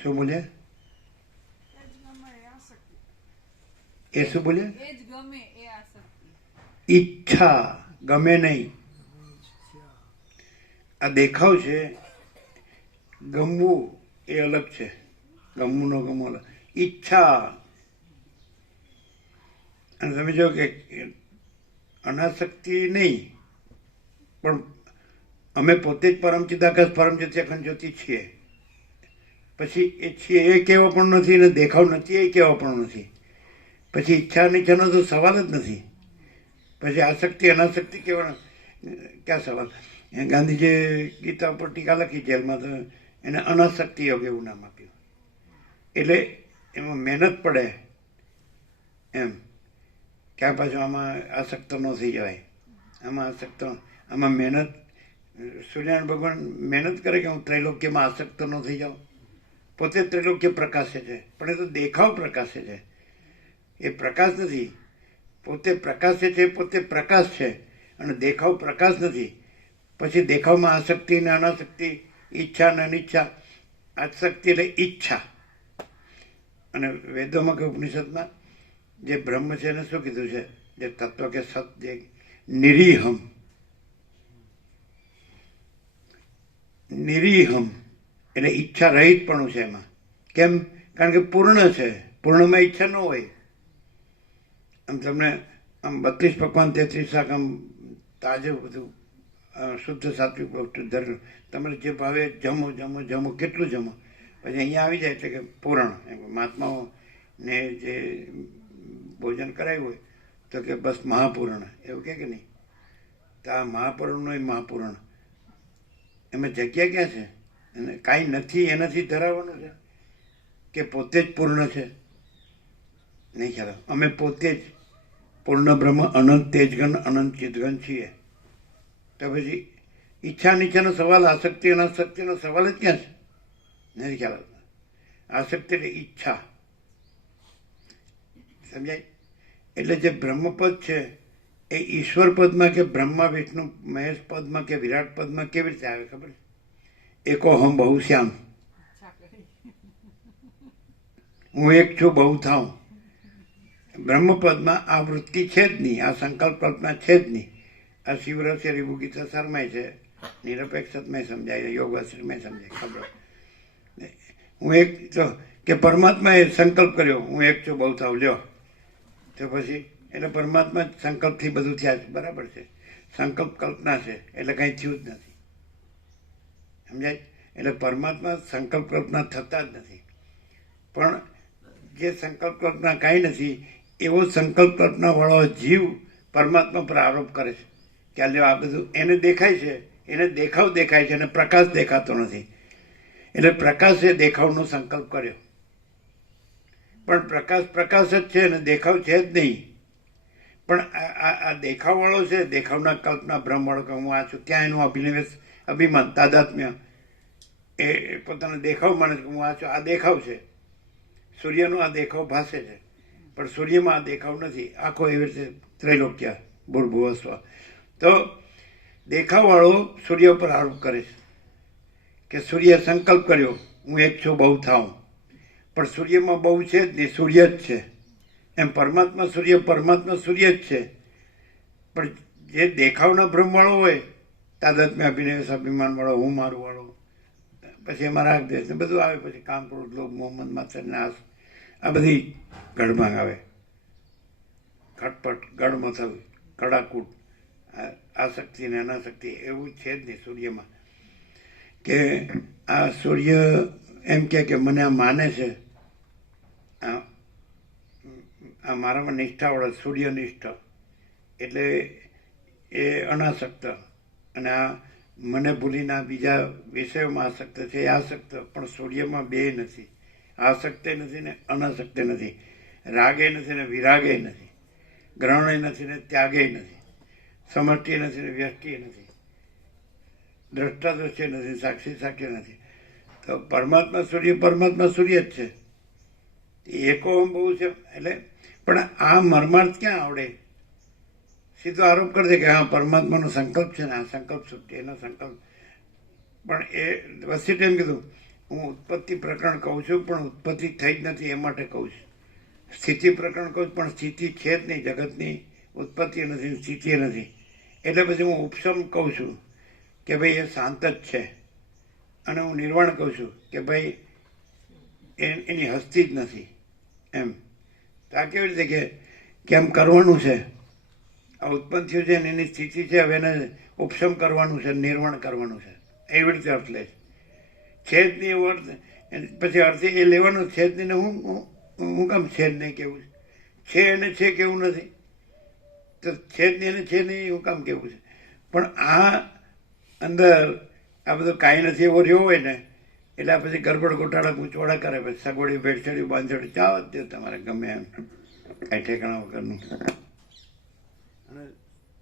શું બોલ્યા? એ શું બોલ્યા? ઈચ્છા, ગમે નહીં. આ દેખાવ છે, ગમવું એ અલગ છે. ગમવું ન ગમવું અલગ. ઈચ્છા. અને તમે જો કે અનાસક્તિ નહીં, પણ અમે પોતે જ પરમચિદાકાશ પરમજ્યોતિ અખંડ જ્યોતિ છીએ. પછી એ છીએ એ કહેવો પણ નથી, ને દેખાવ નથી એ કહેવો પણ નથી. પછી ઈચ્છા નીચાનો તો સવાલ જ નથી. પછી આસક્તિ અનાસક્તિ કહેવાનો ક્યાં સવાલ? ગાંધીજીએ ગીતા ઉપર ટીકા લખી જેલમાં, તો એને અનાસક્તિ યોગ એવું નામ આપ્યું. એટલે એમાં મહેનત પડે એમ, ક્યાં પાછું આમાં આસક્ત ન થઈ જવાય. આમાં આસક્ત, આમાં મહેનત. સૂર્યનારાયણ ભગવાન મહેનત કરે કે હું ત્રૈલોક્યમાં આસક્ત ન થઈ જાઉં. પોતે ત્રૈલોક્ય પ્રકાશે છે, પણ એ તો દેખાવ પ્રકાશે છે, એ પ્રકાશ નથી. પોતે પ્રકાશે છે, પોતે પ્રકાશ છે, અને દેખાવ પ્રકાશ નથી. પછી દેખાવમાં આસક્તિ ને અનાસક્તિ, ઈચ્છા ને અનિચ્છા. આસક્તિ એટલે ઈચ્છા. અને વેદોમાં કે ઉપનિષદમાં જે બ્રહ્મ છે એને શું કીધું છે? જે તત્વ કે સત, જે નિરીહમ. નિરીહમ એટલે ઈચ્છા રહિતપણું છે એમાં. કેમ? કારણ કે પૂર્ણ છે. પૂર્ણમાં ઈચ્છા ન હોય. આમ તમને આમ 32 પકવાન 33 શાક આમ તાજું બધું શુદ્ધ સાત્વિક વસ્તુ ધરેલું, તમારે જે ભાવે જમો જમો જમો, કેટલું જમો, પછી અહીંયા આવી જાય એટલે કે પૂરણ. મહાત્માઓને જે ભોજન કરાયું હોય તો કે બસ મહાપૂર્ણ, એવું કે નહીં? તો આ મહાપૂર્ણનો એ મહાપૂર્ણ. એમાં જગ્યા ક્યાં છે? અને કાંઈ નથી એનાથી ધરાવવાનું છે કે પોતે જ પૂર્ણ છે? નહીં ખ્યાલ. અમે પોતે જ પૂર્ણ બ્રહ્મ, અનંત તેજગન, અનંત ચિદગન છીએ. તો પછી ઈચ્છા નીચાનો સવાલ, આસક્તિ અનાસક્તિનો સવાલ જ ક્યાં છે? નથી ખ્યાલ આવતો. આસક્તિ એટલે ઈચ્છા. સમજાય? એટલે જે બ્રહ્મપદ છે એ ઈશ્વર પદમાં કે બ્રહ્મા વિષ્ણુ મહેશ પદમાં કે વિરાટ પદમાં કેવી રીતે આવે ખબર છે? એકોહમ બહુ શ્યામ, હું એક છું બહુ થાઉં. બ્રહ્મપદમાં આ વૃત્તિ છે જ નહીં, આ સંકલ્પ કલ્પના છે જ નહીં. આ શિવરસે રીભુ ગીતા સારમાય છે, નિરપેક્ષતમાં સમજાય, યોગવાશ્રીમાં સમજાય. ખબર હું એક તો કે પરમાત્માએ સંકલ્પ કર્યો હું એક છું બહુ થાવ, લ્યો. તો પછી એટલે પરમાત્મા સંકલ્પથી બધું થયા છે, બરાબર છે. સંકલ્પ કલ્પના છે એટલે કંઈ થયું જ નથી. સમજાય? એટલે પરમાત્મા સંકલ્પ કલ્પના થતા જ નથી. પણ જે સંકલ્પ કલ્પના કાંઈ નથી એવો સંકલ્પ કલ્પના વાળો જીવ પરમાત્મા પર આરોપ કરે છે કે લ્યો આ બધું એને દેખાય છે, એને દેખાવ દેખાય છે, અને પ્રકાશ દેખાતો નથી. એટલે પ્રકાશે દેખાવનો સંકલ્પ કર્યો, પણ પ્રકાશ પ્રકાશ જ છે અને દેખાવ છે જ નહીં. પણ આ દેખાવ વાળો છે, દેખાવના કલ્પના ભ્રમ વાળો કે હું આ છું, ત્યાં એનું અભિનિવેશ, અભિમાન, તાદાત્મ્ય, એ પોતાનો દેખાવ માને છે કે હું આ છું. આ દેખાવ છે. સૂર્યનો આ દેખાવ ભાસે છે, પણ સૂર્યમાં આ દેખાવ નથી. આખો એવી રીતે ત્રૈલોક્ય ભૂર્ભુવસ્વ. તો દેખાવવાળો સૂર્ય ઉપર આરોપ કરે છે કે સૂર્ય સંકલ્પ કર્યો હું એક છું બહુ થાઉં, પણ સૂર્યમાં બહુ છે જ નહીં, સૂર્ય જ છે. એમ પરમાત્મા સૂર્ય જ છે. પણ જે દેખાવના ભ્રમવાળો હોય, તાદાત્મ્ય અભિનિવેશ અભિમાન વાળો, હું મારું વાળો, પછી એમાં રાગ દ્વેષ ને બધું આવે, પછી કામ, ક્રોધ, લોભ, મોહમ્મદ, માત્સર્ય, નાશ, આ બધી ગઢભાંગ આવે. ખટપટ, ગળમથલ, કડાકૂટ, આસક્તિ ને અનાસક્તિ એવું છે જ નહીં સૂર્યમાં. કે આ સૂર્ય એમ કે મને આ માને છે, આ મારામાં નિષ્ઠાવાળો સૂર્યનિષ્ઠ, એટલે એ અનાસક્ત. અને આ મને ભૂલીને આ બીજા વિષયોમાં આસક્ત છે, એ આસક્ત. પણ સૂર્યમાં બે નથી, આસક્તે નથી ને અનાસક્તે નથી, રાગે નથી ને વિરાગે નથી, ગ્રહણે નથી ને ત્યાગે નથી, સમષ્ટિ નથી ને વ્યષ્ટિ નથી, દ્રષ્ટા દ્રશ્ય નથી, સાક્ષી સાક્ષ્ય નથી. તો પરમાત્મા સૂર્ય જ છે. એકો બહુ છે. એટલે પણ આ મર્માર્થ ક્યાં આવડે? સીધો આરોપ કરી દે કે હા પરમાત્માનો સંકલ્પ છે ને આ સંકલ્પ સૃષ્ટિ એનો સંકલ્પ. પણ એ વસીટે એમ કીધું હું ઉત્પત્તિ પ્રકરણ કહું છું પણ ઉત્પત્તિ થઈ જ નથી એ માટે કહું છું. સ્થિતિ પ્રકરણ કહું છું પણ સ્થિતિ છે જ નહીં, જગતની ઉત્પત્તિ નથી, સ્થિતિ નથી. એટલે પછી હું ઉપશમ કહું છું કે ભાઈ એ શાંત જ છે. અને હું નિર્વાણ કહું છું કે ભાઈ એની હસ્તી જ નથી એમ. તો આ કેવી રીતે કે કેમ કરવાનું છે, આ ઉત્પન્ન થયું છે ને એની સ્થિતિ છે, હવે એને ઉપશમ કરવાનું છે, નિર્વાણ કરવાનું છે, એવી રીતે અર્થ લે છે જ નહીં એવો અર્થ. પછી અર્થ એ લેવાનો છે જ નહીં ને હું કામ છે જ નહીં કેવું છે એને છે કેવું નથી, તો છે જ નહીં એને છે નહીં એવું કામ કેવું છે. પણ આ અંદર આ બધું કાંઈ નથી એવો રહ્યો હોય ને એટલે આ પછી ગરબડ ગોટાળા ગૂંચવાડા કરે, પછી સગવડી ભેળસેડી બાંધછડી ચાવ જ દે તમારે ગમે એમ કાંઈ ઠેકાણા વગરનું. અને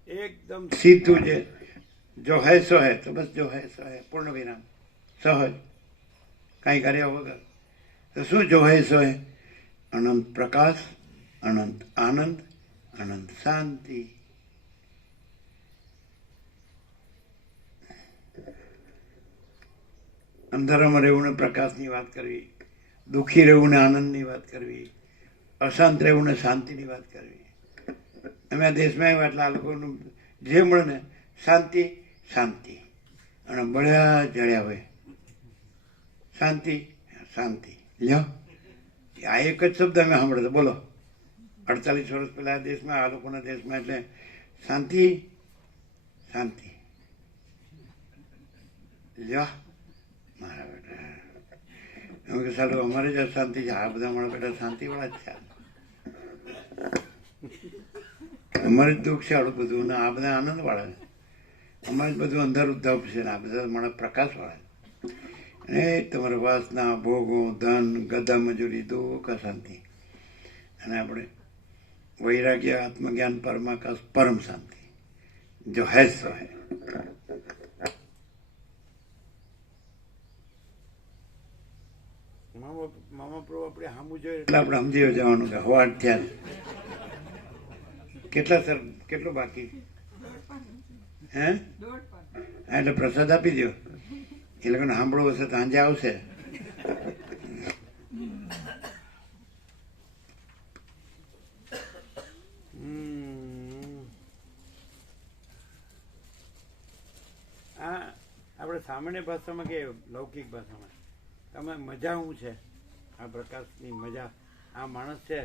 એકદમ સીધું છે જો હૈ સો હૈ, તો બસ જો હૈ સો હૈ, પૂર્ણ વિરામ, સહજ, કાંઈ કર્યા વગર. તો શું જો હૈ સો હૈ? અનંત પ્રકાશ, અનંત આનંદ, અનંત શાંતિ. અંધારામાં રહેવું ને પ્રકાશની વાત કરવી, દુઃખી રહેવું ને આનંદની વાત કરવી, અશાંત રહેવું ને શાંતિની વાત કરવી. અમે આ દેશમાં આવ્યા એટલે આ લોકોનું જે મળે ને શાંતિ શાંતિ, અને બળ્યા જળ્યા હોય શાંતિ શાંતિ. લ્યો આ એક જ શબ્દ અમે સાંભળે તો બોલો 48 વર્ષ પહેલા આ દેશમાં, આ લોકોના દેશમાં એટલે શાંતિ શાંતિ. લ્યો મારા બેટા એમ કે સારું અમારે જ શાંતિ છે, આ બધા મારા બેટા શાંતિવાળા જ છે, અમારે જ દુઃખ છે આડું બધું, ને આ બધા આનંદવાળા છે. અમારે જ બધું અંધારું ધપ છે ને આ બધા મારા પ્રકાશવાળા. એ તમારા વાસના, ભોગો, ધન, ગધા મજૂરી, દુઃખ, અશાંતિ. અને આપણે વૈરાગ્ય, આત્મજ્ઞાન, પરમાકાશ, પરમ શાંતિ. જો હૈ સો હૈ. મામા પ્રભુ આપણે સામું જોઈએ એટલે આપણે સમજી જવાનું કે હવા ધ્યાન કેટલું બાકી હે? હા એટલે પ્રસાદ આપી દો, એ લોકોને સાંભળવું હશે તો સાંજે આવશે. આ આપણે સામાન્ય ભાષામાં કે લૌકિક ભાષામાં તમે મજા શું છે, આ પ્રકાશની મજા, આ માણસ છે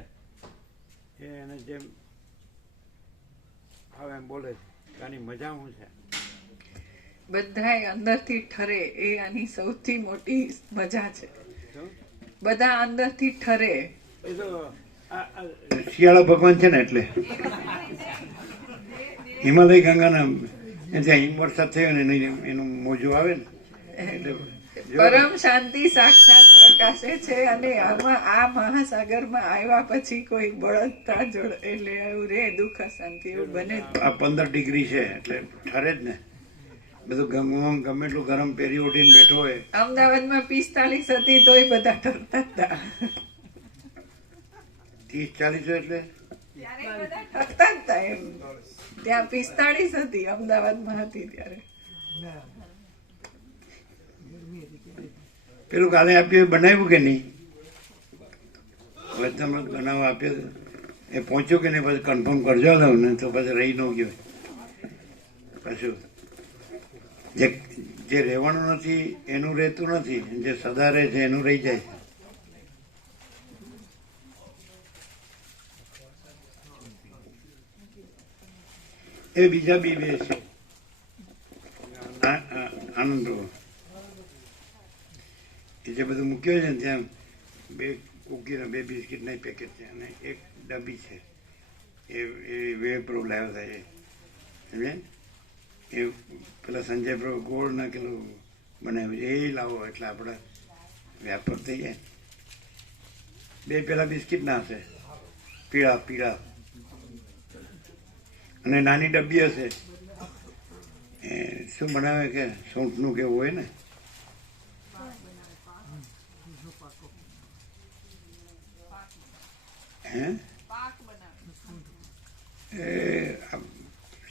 એ એને જેમ હવે એમ બોલે છે આની મજા શું છે. બધાય અંદરથી ઠરે એ આની સૌથી મોટી મજા છે. બધા અંદરથી ઠરે. એ તો શિયાળા ભગવાન છે ને એટલે હિમાલય ગંગાના ત્યાં હિમ વરસાદ થયો ને એનું મોજું આવે ને એટલે પરમ શાંતિ સાક્ષાત પ્રકાશે છે. અને આમાં આ મહાસાગરમાં આવ્યા પછી કોઈ બળતરા જોડ એટલે એવું રે દુઃખ શાંતિ એવું બને. આ 15 ડિગ્રી છે એટલે ઠરે જ ને બધું ગમે એટલું ગરમ પહેરી ઓઢીને બેઠો હોય. અમદાવાદમાં 45 હતી તોય બધા ઠરતા હતા. 30-40 એટલે ઠરતા હતા એમ. ત્યાં 45 હતી, અમદાવાદમાં હતી ત્યારે. પેલું કાલે આપ્યું બનાવ્યું કે નહીં? હવે તમે બનાવવા આપ્યો એ પહોંચ્યું કે નહીં પછી કન્ફર્મ કરજો ને, તો પછી રહી ન ગયો. પાછું જે રહેવાનું નથી એનું રહેતું નથી, જે સદા રહે છે એનું રહી જાય છે. એ બીજા બે છે આનંદ. એ જે બધું મૂક્યું છે ને ત્યાં 2 કુકીના 2 બિસ્કીટના પેકેટ છે અને 1 ડબ્બી છે. એ વેળ પ્રો લાવ્યો થાય સમજે એ પેલા સંજય પ્રભુ ગોળ નાખેલું બનાવ્યું છે એ લાવો એટલે આપણે વ્યાપાર થઈ જાય. 2 પેલા બિસ્કીટ ના હશે પીળા પીળા, અને નાની ડબ્બી હશે એ શું બનાવે કે સૂંઠનું કેવું હોય ને હે એ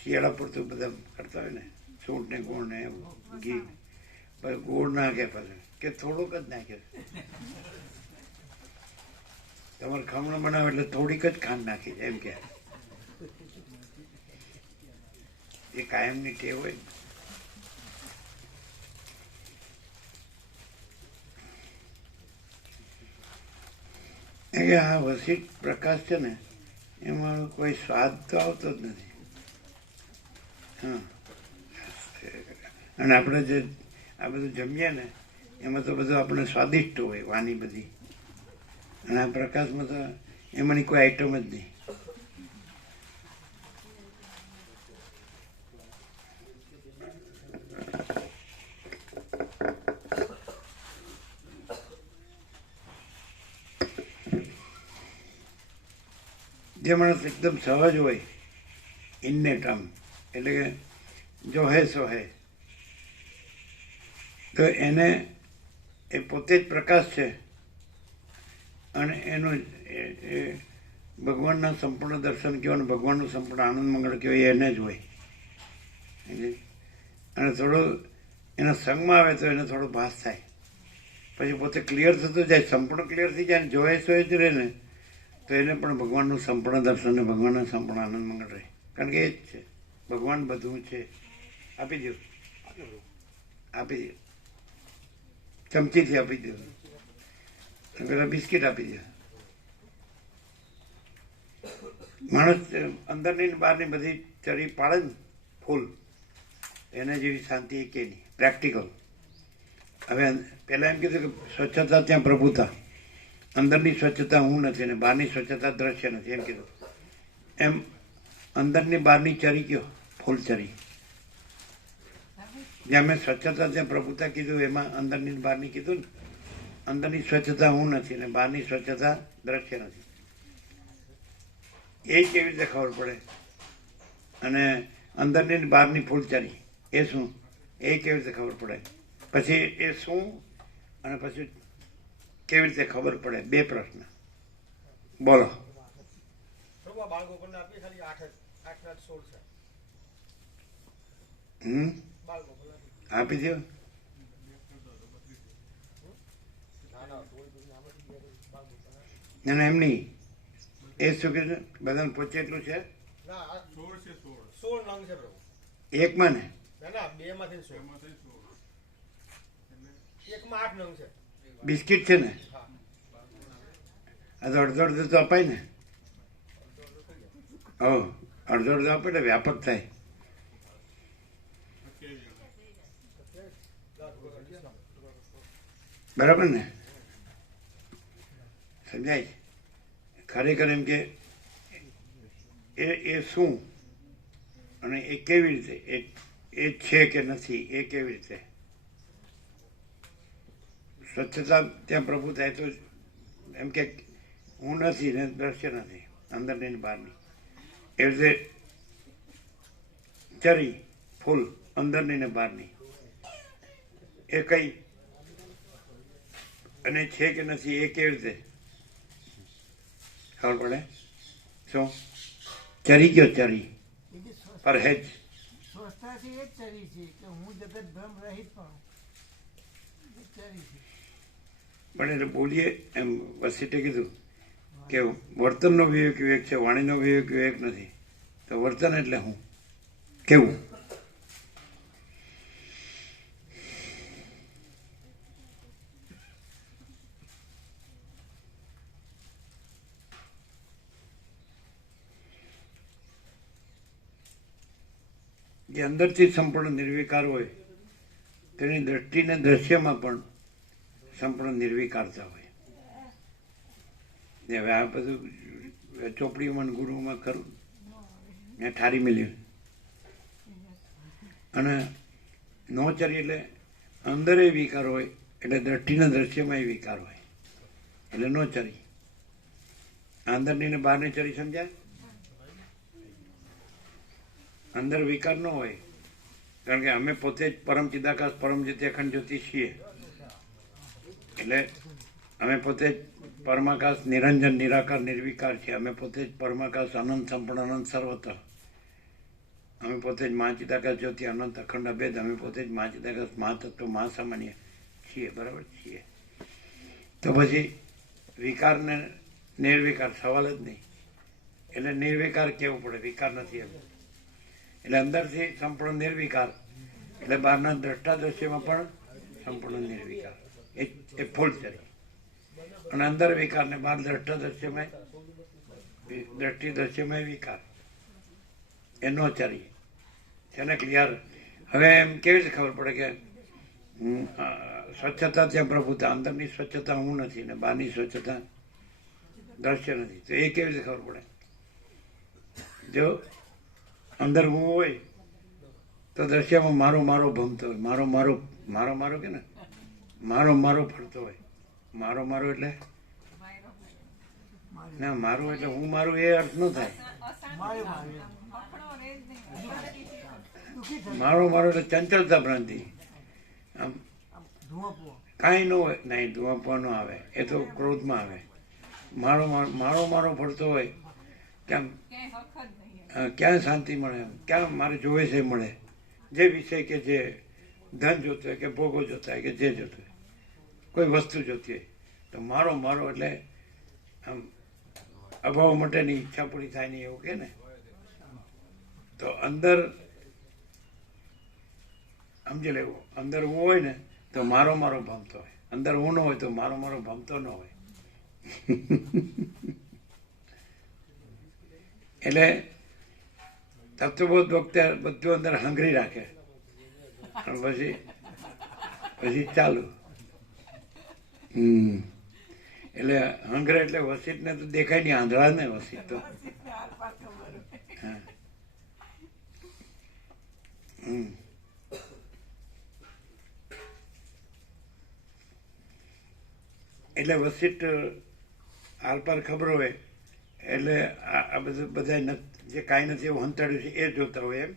શિયાળા પૂરતું બધા કરતા હોય ને સૂંઠ ને ગોળ ને એવું ઘી, પછી ગોળ નાખે પછી કે થોડુંક જ નાખે. તમારે ખમણ બનાવે એટલે થોડીક જ ખાંડ નાખી એમ કે એ કાયમની ટેવ હોય. આ વસીટ પ્રકાશ છે ને એમાં કોઈ સ્વાદ તો આવતો જ નથી. હા, અને આપણે જે આ બધું જમીએ ને એમાં તો બધું આપણે સ્વાદિષ્ટ હોય વાની બધી, અને આ પ્રકાશમાં તો એમાંની કોઈ આઈટમ જ નહીં. જે માણસ એકદમ સહજ હોય ઇન્નેટ આમ, એટલે કે જો હે સો હે, તો એને એ પોતે જ પ્રકાશ છે અને એનું એ ભગવાનના સંપૂર્ણ દર્શન કહેવાય અને ભગવાનનું સંપૂર્ણ આનંદ મંગળ કહેવાય એને જ હોય. અને થોડું એના સંગમાં આવે તો એને થોડો ભાસ થાય, પછી પોતે ક્લિયર થતું જાય, સંપૂર્ણ ક્લિયર થઈ જાય, જોએ સો જ રહે ને તો એને પણ ભગવાનનું સંપૂર્ણ દર્શન ને ભગવાનના સંપૂર્ણ આનંદ મંગળ રહે. કારણ કે એ જ છે, ભગવાન બધું છે. આપી દો, આપી દો, ચમચીથી આપી દો, પેલા બિસ્કિટ આપી દો. માણસ અંદરની ને બહારની બધી ચરી પાડે ને ફૂલ, એને જેવી શાંતિ કે નહીં, પ્રેક્ટિકલ. હવે પહેલાં એમ કીધું કે સ્વચ્છતા ત્યાં પ્રભુતા, અંદરની સ્વચ્છતા હું નથી અને બહારની સ્વચ્છતા દ્રશ્ય નથી એમ કીધું. એમ અંદરની બહારની ચરી કયો, ફૂલ ચરી. જ્યાં મેં સ્વચ્છતા ત્યાં પ્રભુતા કીધું એમાં અંદરની બહારની કીધું ને, અંદરની સ્વચ્છતા હું નથી અને બહારની સ્વચ્છતા દ્રશ્ય નથી. એ કેવી રીતે ખબર પડે? અને અંદરની બહારની ફૂલચરી એ શું, એ કેવી રીતે ખબર પડે? પછી એ શું અને પછી કેવી રીતે ખબર પડે? બે પ્રશ્ન બોલો. આપી દો. ના એમ નહીં, એ શું કે છે બધાને પૂછે એટલું છે એકમાં ને બિસ્કિટ છે ને, આ તો અડધો અડધો તો અપાય ને. અડધો અડધો આપે એટલે વ્યાપક થાય. બરાબર ને? સમજાય? ખરેખર એમ કે એ શું અને એ કેવી રીતે, એ છે કે નથી, એ કેવી રીતે. સ્વચ્છતા ત્યાં પ્રભુ થાય તો એમ કે હું નથી ને દ્રશ્ય નથી, અંદરની ને બહારની. એ રીતે ચરી ફૂલ અંદરની ને બહારની એ કઈ અને છે કે નથી એ કેવી રીતે ખબર પડે? શું ચરી ગયો? ચરી પરહેજ સ્વસ્થતાથી એ જ ચરી છે કે હું જગત ભ્રમ રહિત પણ ચરી છે. પણ એટલે બોલીએ એમ વસીટે કીધું કે વર્તનનો વિવેક વિવેક છે, વાણીનો વિવેક વિવેક નથી. તો વર્તન એટલે હું કેવું? જે અંદરથી સંપૂર્ણ નિર્વિકાર હોય તેની દ્રષ્ટિને દ્રશ્યમાં પણ સંપૂર્ણ નિર્વિકારતા હોય. હવે આ બધું ચોપડીમાં ગુરુમાં ખરું મેં ઠારી મળ્યું. અને નો ચરી એટલે અંદરે વિકાર હોય એટલે દ્રષ્ટિના દ્રશ્યમાં વિકાર હોય એટલે નો ચરી. અંદરની ને બહારની ચરી સમજાય? અંદર વિકાર ન હોય કારણ કે અમે પોતે જ પરમ ચિદાકાશ પરમ જ્યોતિ અખંડ જ્યોતિ છીએ. એટલે અમે પોતે જ પરમાકાશ નિરંજન નિરાકાર નિર્વિકાર છીએ. અમે પોતે જ પરમાકાશ અનંત સંપૂર્ણ અનંત સર્વત્ર. અમે પોતે જ મા ચિદાકાશ જ્યોતિ અનંત અખંડ અભેદ, અમે પોતે જ મા ચિદાકાશ મહાતત્વ મહાસામાન્ય છીએ, બરાબર છીએ. તો પછી વિકારને નિર્વિકાર સવાલ જ નહીં. એટલે નિર્વિકાર કહેવું પડે, વિકાર નથી એમ. એટલે અંદરથી સંપૂર્ણ નિર્વિકાર, એટલે બહારના દ્રષ્ટા દ્રશ્યમાં પણ સંપૂર્ણ નિર્વિકાર, એ ફૂલ ચરી. અને અંદર વિકાર ને બહાર દ્રષ્ટા દ્રશ્યમાં દ્રષ્ટિ દ્રશ્યમાં વિકાર, એ નો ચરી છે ને ક્લિયર. હવે એમ કેવી રીતે ખબર પડે કે સ્વચ્છતા ત્યાં પ્રભુતા, અંદરની સ્વચ્છતા હું નથી ને બહારની સ્વચ્છતા દ્રશ્ય નથી, તો એ કેવી રીતે ખબર પડે? જો અંદર હું હોય તો દ્રશ્યમાં મારો મારો ભમતો હોય, મારો મારો કે ને મારો ફરતો હોય. મારો એટલે ના, મારું એટલે હું મારું એ અર્થ ન થાય. મારો એટલે ચંચળતા ભ્રાંતિ. આમ કાંઈ ન હોય, નહીં ધુઆપવા ન આવે, એ તો ક્રોધમાં આવે. મારો ફરતો હોય, ક્યાં શાંતિ મળે, ક્યાં મારે જોવે છે મળે, જે વિષય કે જે ધન જોતું હોય કે ભોગો જોતા હોય કે જે જોતું હોય, કોઈ વસ્તુ જોતી હોય, તો મારો એટલે આમ અભાવ માટેની ઈચ્છા પૂરી થાય નહીં એવું કે ને. તો અંદર સમજી લેવું, અંદર હું હોય ને તો મારો ભમતો હોય, અંદર હું ન હોય તો મારો ભમતો ન હોય. એટલે તત્વબોધ વખતે બધું અંદર હંગરી રાખે અને પછી ચાલુ. એટલે હંગરે એટલે વસીત ને તો દેખાય નહીં, આંધળા ને વસીત તો. હા. એટલે વસીટ આરપાર ખબર હોય, એટલે આ બધું બધા જે કાંઈ નથી એવું હંતાડ્યું છે એ જોતા હોય એમ.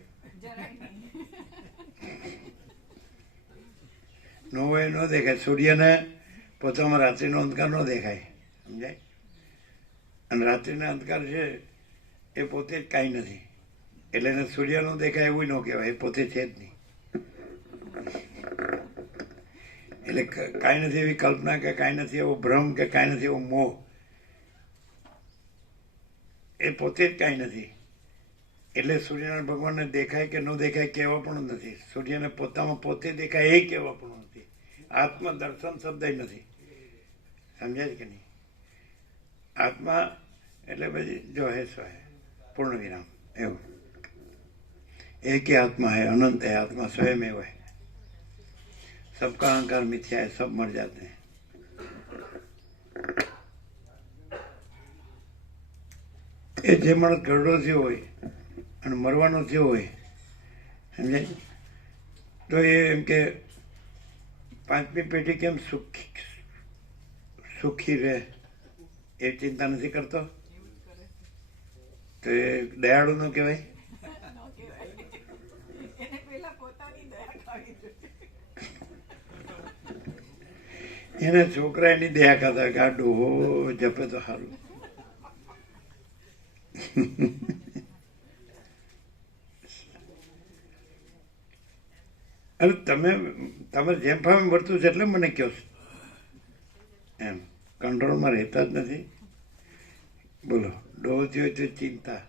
ન હોય ન દેખાય. સૂર્યને પોતામાં રાત્રિનો અંધકાર ન દેખાય, સમજાય? અને રાત્રિના અંધકાર છે એ પોતે જ કાંઈ નથી, એટલે એને સૂર્ય ન દેખાય એવું ન કહેવાય, એ પોતે છે જ નહીં. એટલે કાંઈ નથી એવી કલ્પના કે કાંઈ નથી એવો ભ્રમ કે કાંઈ નથી એવો મોહ, એ પોતે જ કાંઈ નથી. એટલે સૂર્યનારાયણ ભગવાનને દેખાય કે ન દેખાય કહેવા પણ નથી, સૂર્યને પોતામાં પોતે દેખાય એ કહેવા પણ નથી. આત્મા દર્શન શબ્દ નથી, સમજાય કે નહીં? આત્મા એટલે પછી જો હે સો હે, પૂર્ણ વિરામ એવું. એક ही आत्मा है, अनंत है, आत्मा स्वयं एवं है, सबका अहंकार मिथ्या है, सब मर जाते हैं. એ જે માણસ ગરડો થયો હોય અને મરવાનો થયો હોય, સમજાય? તો એ એમ કે પાંચમી પેઢી કેમ સુખી રહે એ ચિંતા નથી કરતો, તો એ દયાળુ ન કહેવાય? એના છોકરા એની દયા ખાતા હોય કે આ ડોહો જપે તો સારું. અરે તમે જેમ ફાવે વર્તું છે એટલે મને કહો છો એમ, કંટ્રોલમાં રહેતા જ નથી. બોલો, ડોહો થયો હોય તો ચિંતા,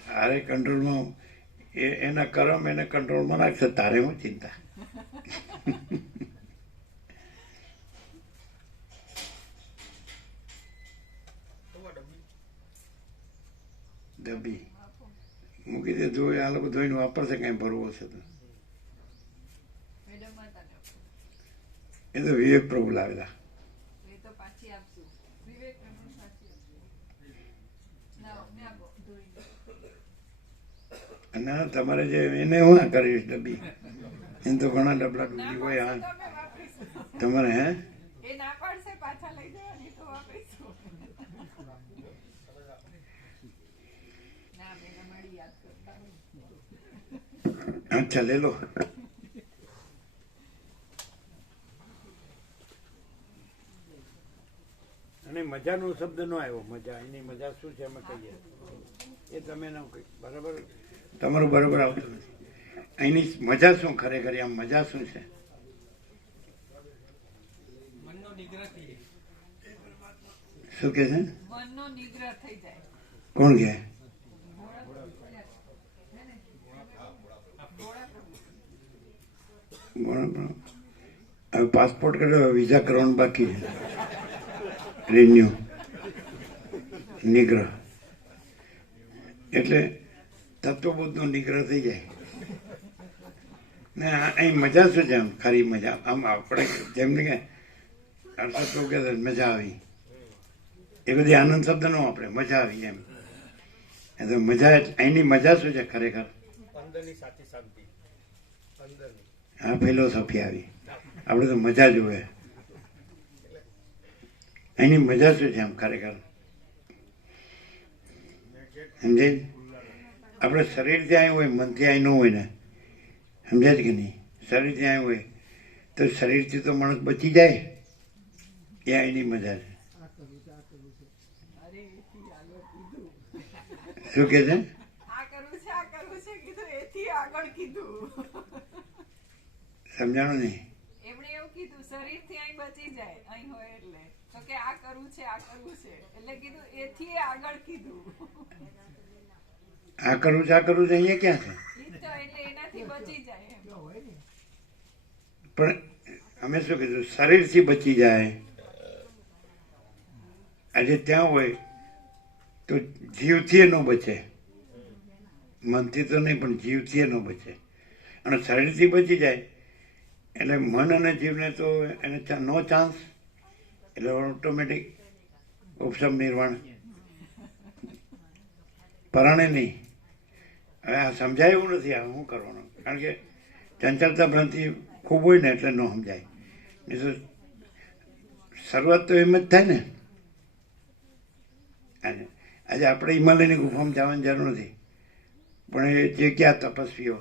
તારે કંટ્રોલમાં એના કરમ એને કંટ્રોલમાં રાખશે, તારે હું ચિંતા. ડબ્બી મૂકી દે, ધોઈ આ લોકો ધોઈને વાપરશે, કઈ ભરવો છે તો. એ તો વિવેક પ્રભુ લાવેલા. ના, તમારે જે એને હું કરીશ ડબ્બી, એને તો ઘણા ડબલા ડૂબી હોય. હા, તમારે હે અચ્છા લે લો. અને મજાનો શબ્દ ન આવ્યો, મજા એની મજા શું છે અમે કહીએ. એ તમે ના કંઈક બરાબર તમારું બરાબર આવતું નથી. અહીંની મજા શું ખરેખર આમ મજા શું છે? શું કે છે? મનનો નિગ્રહ થઈ જાય. કોણ કે? હવે પાસપોર્ટ કર્યો, વિઝા કરવાનું બાકી છે, રિન્યુ, નિગ્રહ એટલે તત્વબોધનો નિગ્રહ થઈ જાય ને. અહીં મજા શું છે? આમ ખરી મજા આમ આપણે જેમ કે અર્થો કે મજા આવી, એ બધી આનંદ શબ્દ ન વાપરે, મજા આવી એમ. એ તો મજા, અહીંની મજા શું છે ખરેખર? હા, ફિલોસોફી આવી. આપણે તો મજા જોવે. એની મજા શું છે આમ ખરેખર? સમજાય? આપણે શરીરથી આવ્યું હોય, મનથી આવી ન હોય ને, સમજાય છે કે નહીં? શરીરથી આવ્યું હોય તો શરીરથી તો માણસ બચી જાય, એ એની મજા છે. શું કે છે? સમજાણું નહીં? એમણે એવું કીધું શરીરથી અહીં બચી જાય અહીં હોય એટલે, તો કે આ કરવું છે એટલે કીધું એથી આગળ કીધું. આ કરવું છે અહીંયા ક્યાં છે? એટલે એનાથી બચી જાય એમ. પણ અમે શું કીધું? શરીરથી બચી જાય. આજે ત્યાં હોય તો જીવથી ન બચે, મનથી તો નહીં પણ જીવથી ન બચે. અને શરીરથી બચી જાય એટલે મન અને જીવને તો એને નો ચાન્સ, એટલે ઓટોમેટિક ઉપશમ નિર્વાણ, પરાણે નહીં. હવે આ સમજાય એવું નથી. આ શું કરવાનું? કારણ કે ચંચળતા ભ્રાંતિ ખૂબ હોય ને એટલે ન સમજાય. નહીં તો શરૂઆત તો એમ જ થાય ને. આજે આપણે હિમાલયની ગુફામાં જવાની જરૂર નથી, પણ એ જે ગયા તપસ્વીઓ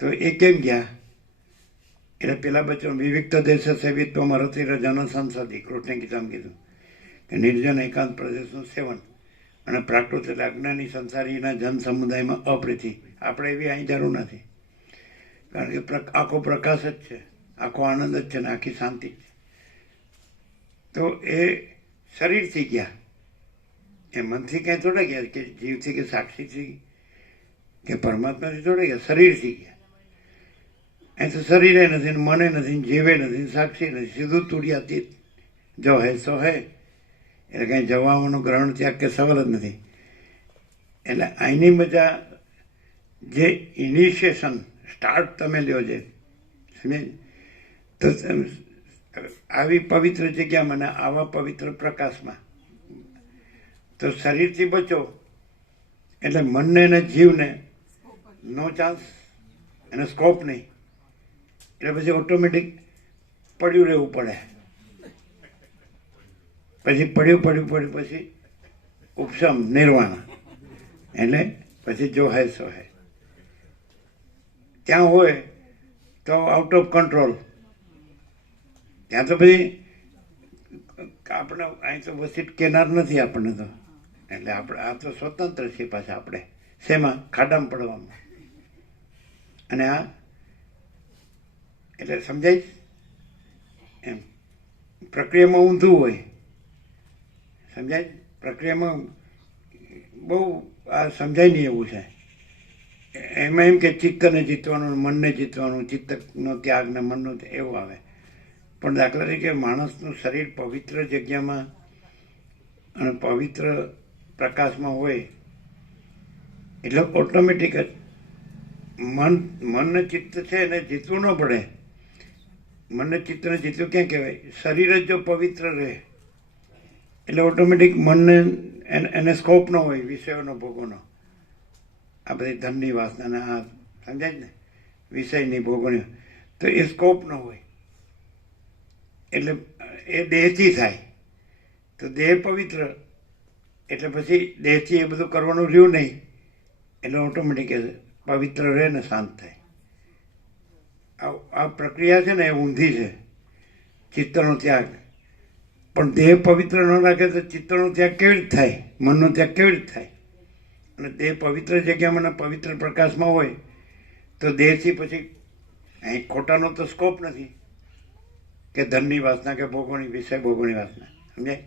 તો એ કેમ ગયા? એટલે પેલા બચ્ચો વિવિક્ત દેશ સેવિત્વમાં રતિર જન સંસદી, કૃષ્ણે ગીતામાં કીધું કે નિર્જન એકાંત પ્રદેશનું સેવન અને પ્રાકૃત એટલે અજ્ઞાની સંસારીના જન સમુદાયમાં અપ્રીતિ. આપણે એવી અહીં જરૂર નથી, કારણ કે આખો પ્રકાશ જ છે, આખો આનંદ જ છે ને આખી શાંતિ છે. તો એ શરીરથી ગયા, એ મનથી ક્યાંય થોડા ગયા, કે જીવથી કે સાક્ષીથી કે પરમાત્માથી થોડા ગયા, શરીરથી ગયા. એ તો શરીરે નથી, મને નથી, જીવે નથી, સાક્ષી નથી, સીધું તુર્યાતીત. જો હે સો હે, એટલે કંઈ જવાનું ગ્રહણ ત્યાગ કે સવાલ જ નથી. એટલે અહીંની મજા જે ઇનિશિએશન સ્ટાર્ટ તમે લ્યો છે, સમજે તો આવી પવિત્ર જગ્યામાં ને આવા પવિત્ર પ્રકાશમાં તો શરીરથી બચો એટલે મનને ને જીવને નો ચાન્સ, એનો સ્કોપ નહીં. એટલે પછી ઓટોમેટિક પડ્યું રહેવું પડે. પછી પડ્યું પછી ઉપશમ નિર્વાણ, એટલે પછી જો હે સો હે. ત્યાં હોય તો આઉટ ઓફ કંટ્રોલ. ત્યાં તો પછી આપણે અહીં તો વસીટ કેનાર નથી આપણને તો, એટલે આપણે આ તો સ્વતંત્ર છીએ પાછા આપણે. શેમાં? ખાડામાં પડવામાં. અને આ એટલે સમજાય એમ પ્રક્રિયામાં ઊંધું હોય, સમજાય? પ્રક્રિયામાં બહુ આ સમજાય નહીં એવું છે. એમાં એમ કે ચિત્તને જીતવાનું, મનને જીતવાનું, ચિત્તનો ત્યાગ ને મનનો એવું આવે. પણ દાખલા તરીકે માણસનું શરીર પવિત્ર જગ્યામાં અને પવિત્ર પ્રકાશમાં હોય એટલે ઓટોમેટિક જ મનને ચિત્ત છે એને જીતવું ન પડે. મનને ચિત્તને જીતવું ક્યાં કહેવાય? શરીર જ જો પવિત્ર રહે એટલે ઓટોમેટિક મનને એને સ્કોપ ન હોય વિષયોનો ભોગોનો. આ બધી ધનની વાસના આ સમજાય ને, વિષયની ભોગવણી, તો એ સ્કોપ ન હોય. એટલે એ દેહથી થાય. તો દેહ પવિત્ર એટલે પછી દેહથી એ બધું કરવાનું રહ્યું નહીં, એટલે ઓટોમેટિક પવિત્ર રહે ને શાંત થાય. આ પ્રક્રિયા છે ને એ ઊંધી છે, ચિત્તનો ત્યાગ. પણ દેહ પવિત્ર ન રાખે તો ચિત્તનો ત્યાગ કેવી રીતે થાય? મનનો ત્યાગ કેવી રીતે થાય? અને દેહ પવિત્ર જગ્યામાં અને પવિત્ર પ્રકાશમાં હોય તો દેહથી પછી અહીં ખોટાનો તો સ્કોપ નથી કે ધનની વાસના કે ભોગોની વિષય ભોગોની વાસના, સમજાય?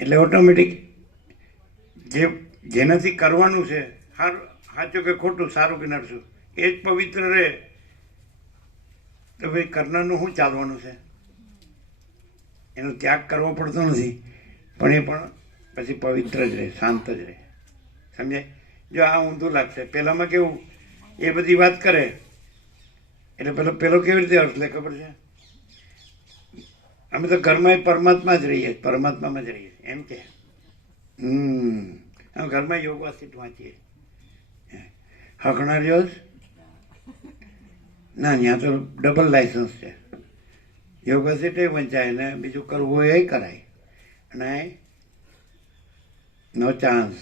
એટલે ઓટોમેટિક જેનાથી કરવાનું છે, સાચું કે ખોટું, સારું કે નરસું, એ જ પવિત્ર રહે તો ભાઈ કરનારનું શું ચાલવાનું છે? એનો ત્યાગ કરવો પડતો નથી, પણ એ પણ પછી પવિત્ર જ રહે, શાંત જ રહે, સમજાય? જો આ ઊંધું લાગશે. પહેલામાં કેવું, એ બધી વાત કરે એટલે પેલો કેવી રીતે અર્થ લે ખબર છે? અમે તો ઘરમાં પરમાત્મા જ રહીએ, પરમાત્મામાં જ રહીએ એમ કે. અમે ઘરમાં યોગ વાસિત વાંચીએ. હકણારીઓ ના, ત્યાં તો ડબલ લાયસન્સ છે. યોગ વાસિત એ વંચાય ને બીજું કરવું હોય એ કરાય, અને નો ચાન્સ.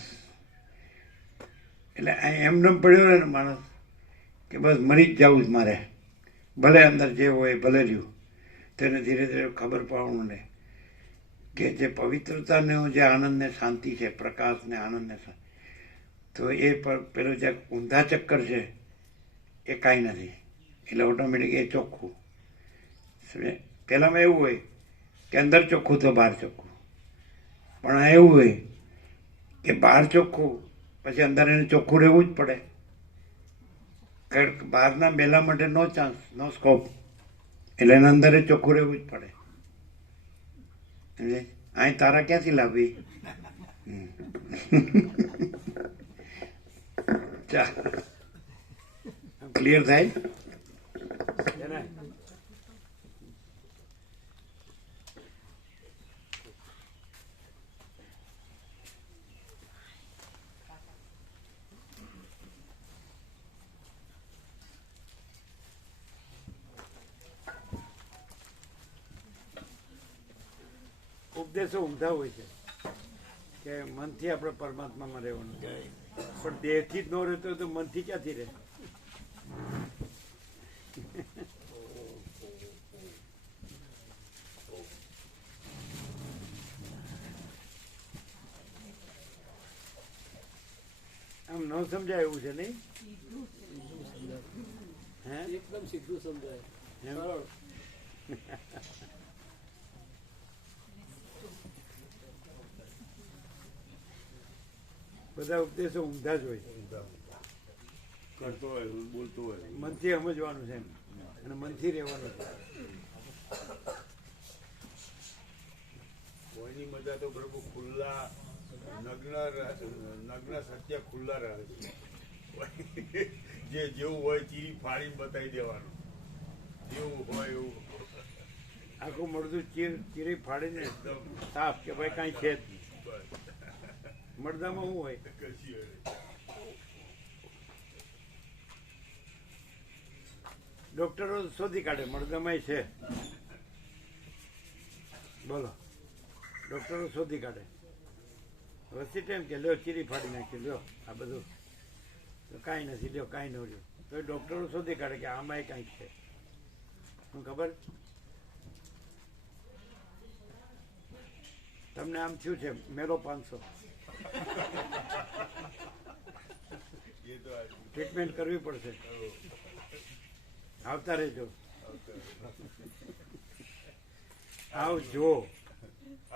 એટલે એમને પડ્યો રહે ને માણસ કે બસ મરી જ જવું જ મારે, ભલે અંદર જે હોય ભલે રહ્યું. તેને ધીરે ધીરે ખબર પડવાનું ને કે જે પવિત્રતાનો જે આનંદ ને શાંતિ છે, પ્રકાશ ને આનંદ ને, તો એ પેલો જે ઊંધા ચક્કર છે એ કાંઈ નથી. એટલે ઓટોમેટિક એ ચોખ્ખું. પહેલામાં એવું હોય કે અંદર ચોખ્ખું તો બહાર ચોખ્ખું, પણ આ એવું હોય કે બહાર ચોખ્ખું પછી અંદર એને ચોખ્ખું રહેવું જ પડે. કારણ કે બહારના મેલા માટે નો ચાન્સ, નો સ્કોપ. એટલે એના અંદર ચોખ્ખું રહેવું જ પડે. અહીં તારા ક્યાંથી લાવવી? ચા ક્લિયર થાય? ઉપદેશો ઊંધા હોય છે કે મનથી આપણે પરમાત્મામાં રહેવાનું, પણ દેહથી જ ન રહેતો હોય તો મનથી ક્યાંથી રહે? આમ ન સમજાય એવું છે નહીં? હે, એકદમ સીધું સમજાય. બધા ઉપદેશો ઊંધા જ હોય, કરતો હોય, બોલતો હોય, મનથી સમજવાનું છે અને મનથી રહેવાનું છે. કોઈની મજા તો પ્રભુ ખુલ્લા નગ્ન સત્ય ખુલ્લા રહે છે. જે જેવું હોય ચીરી ફાડીને બતાવી દેવાનું, જેવું હોય એવું આખું મળદું ચીરી ફાડીને સાફ કે ભાઈ કાંઈ છે જ નહીં. મળદામાં શું હોય? કશી હોય. ડોક્ટરો શોધી કાઢે મળદામાં છે, બોલો, ડોક્ટરો શોધી કાઢે. વસ્તી ટાઈમ કે લ્યો ચીરી ફાડી નાખી, લ્યો આ બધું કાંઈ નથી, લ્યો કાંઈ ન લ્યો, તો ડોક્ટરો શોધી કાઢે કે આમાં કાંઈક છે. શું ખબર? તમને આમ થયું છે મેલો 500, ટ્રીટમેન્ટ કરવી પડશે, આવતા રહેજો. આવજો.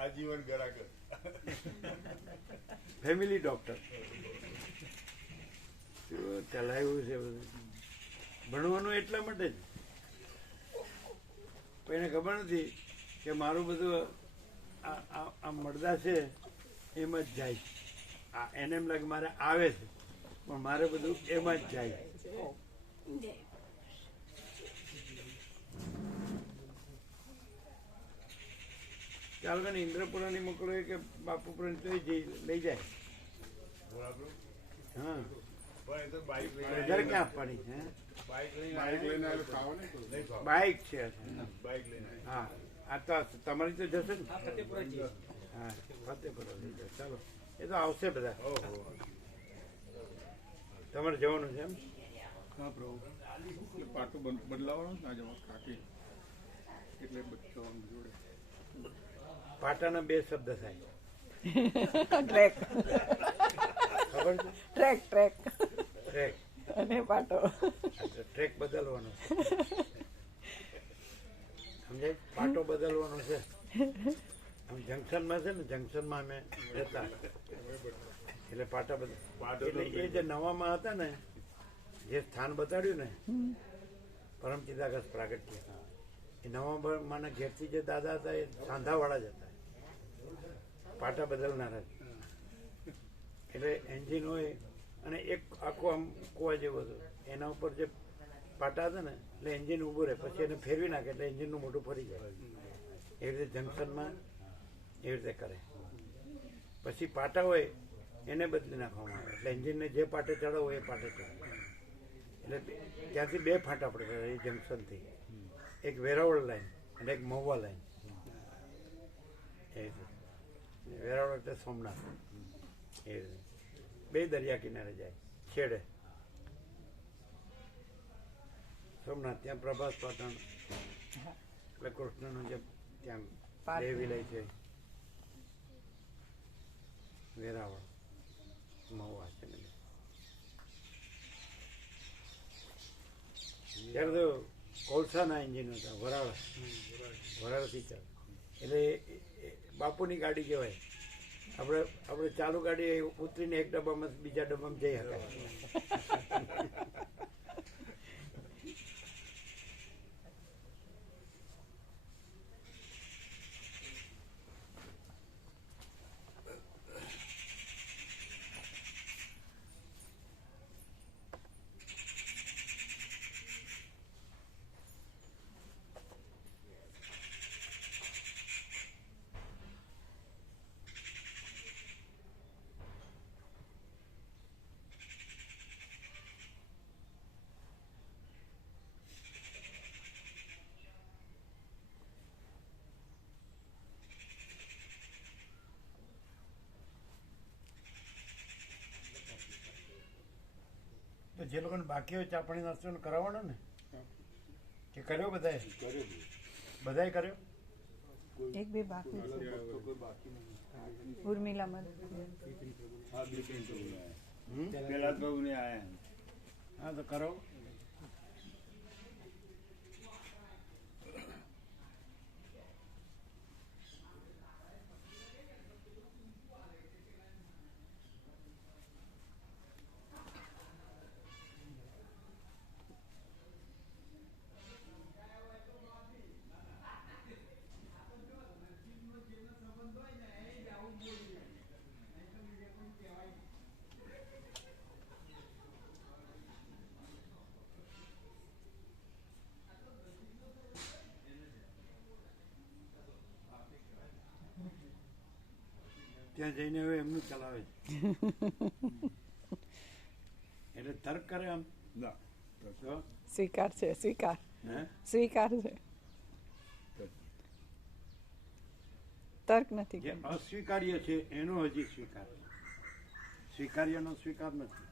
આજીવન ગરાક ફેમિલી ડોક્ટર ચલાવ્યું છે બધું. ભણવાનું એટલા માટે જ, પણ એને ખબર નથી કે મારું બધું આ મળદા છે એમ જ જાય. એને એમ લાગે મારે આવે છે, પણ મારે બધું એમ જ જાય. ચાલો ને ઇન્દ્રપુરાની મોકલો કે બાપુ પણ લઈ જાય. હા, પણ એ તો બાઈક ઘર ક્યાં આપવાની છે? બાઈક લઈને બાઈક છે. બાઈક લઈને હા, આ તો તમારી તો જશે ને? આ ફતેપુરા જઈએ. હા, ફતેપુરા લઈ જાય. ચાલો, એ તો આવશે બધા. તમારે જવાનું છે એમ? હા પ્રભુ, એટલે પાટો બદલાવાનો ના જવા કાકી, એટલે બધાનું જોડે પાટાના 2 શબ્દ થાય. ખબર છે? Track track track. અને પાટો. એટલે ટ્રેક બદલવાનો છે. સમજાય? પાટો બદલવાનો છે. આમ જંકશનમાં છે ને, જંકશનમાં અમે રહેતા એટલે પાટા પાટો એટલે એ જે નવામાં હતા ને, જે સ્થાન બતાડ્યું ને પરમ ચિદાકાશ પ્રાગટ્ય, એ નવામાં ઘેરથી જે દાદા હતા એ સાંધાવાળા જ હતા, પાટા બદલનારા જ. એટલે એન્જિન હોય અને એક આખું આમ કુવા જેવું હતું, એના ઉપર જે પાટા હતા ને એટલે એન્જિન ઊભું રહે, પછી એને ફેરવી નાખે એટલે એન્જિનનું મોટું ફરી જાય. એવી રીતે જંકશનમાં એવી રીતે કરે. પછી પાટા હોય એને બદલી નાખવામાં આવે એટલે એન્જિનને જે પાટે ચડાવવો એ પાટે ચડાવે. એટલે ત્યાંથી બે ફાટા પડે એ જંકશનથી, એક વેરાવળ લાઈન અને એક મહુવા લાઈન. એ રીતે વેરાવળ એટલે સોમનાથ. એ રીતે બે દરિયા કિનારે જાય છેડે. સોમનાથ ત્યાં પ્રભાસ પાટણ એટલે કૃષ્ણનું જે ત્યાં દેહ વિલય છે. વેરાવળ મહુવા છે ને. ત્યારે તો કોલસાના એન્જિન હતા, વરાળથી ચાલે. એટલે બાપુની ગાડી કહેવાય. આપણે ચાલુ ગાડી ઉતરીને એક ડબ્બામાં બીજા ડબ્બામાં જઈ શકાય. તો જે લોકોને બાકી હોય ચા પાણી નાસ્તો કરાવવાનો ને, કે કર્યો બધાએ? બધાએ કર્યો? એક બે બાકી ઉર્મિલા મત પેલા તો બહુ ને આયા. હા તો કરો. ત્યાં જઈને હવે એમનું ચલાવે છે. એટલે તર્ક કરે આમ ના તો સ્વીકાર છે, સ્વીકાર હે સ્વીકાર છે, તર્ક નથી. જે અસ્વીકાર્ય છે એનો હજી સ્વીકાર છે. સ્વીકાર્યનો સ્વીકાર નથી.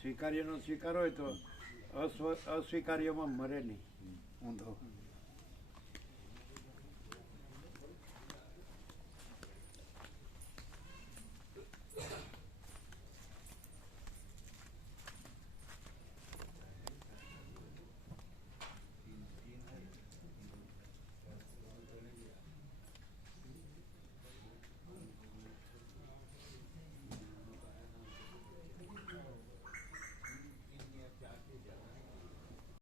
સ્વીકાર્યનો સ્વીકાર હોય તો અસ્વીકાર્યમાં મરે નહીં ઊંધો.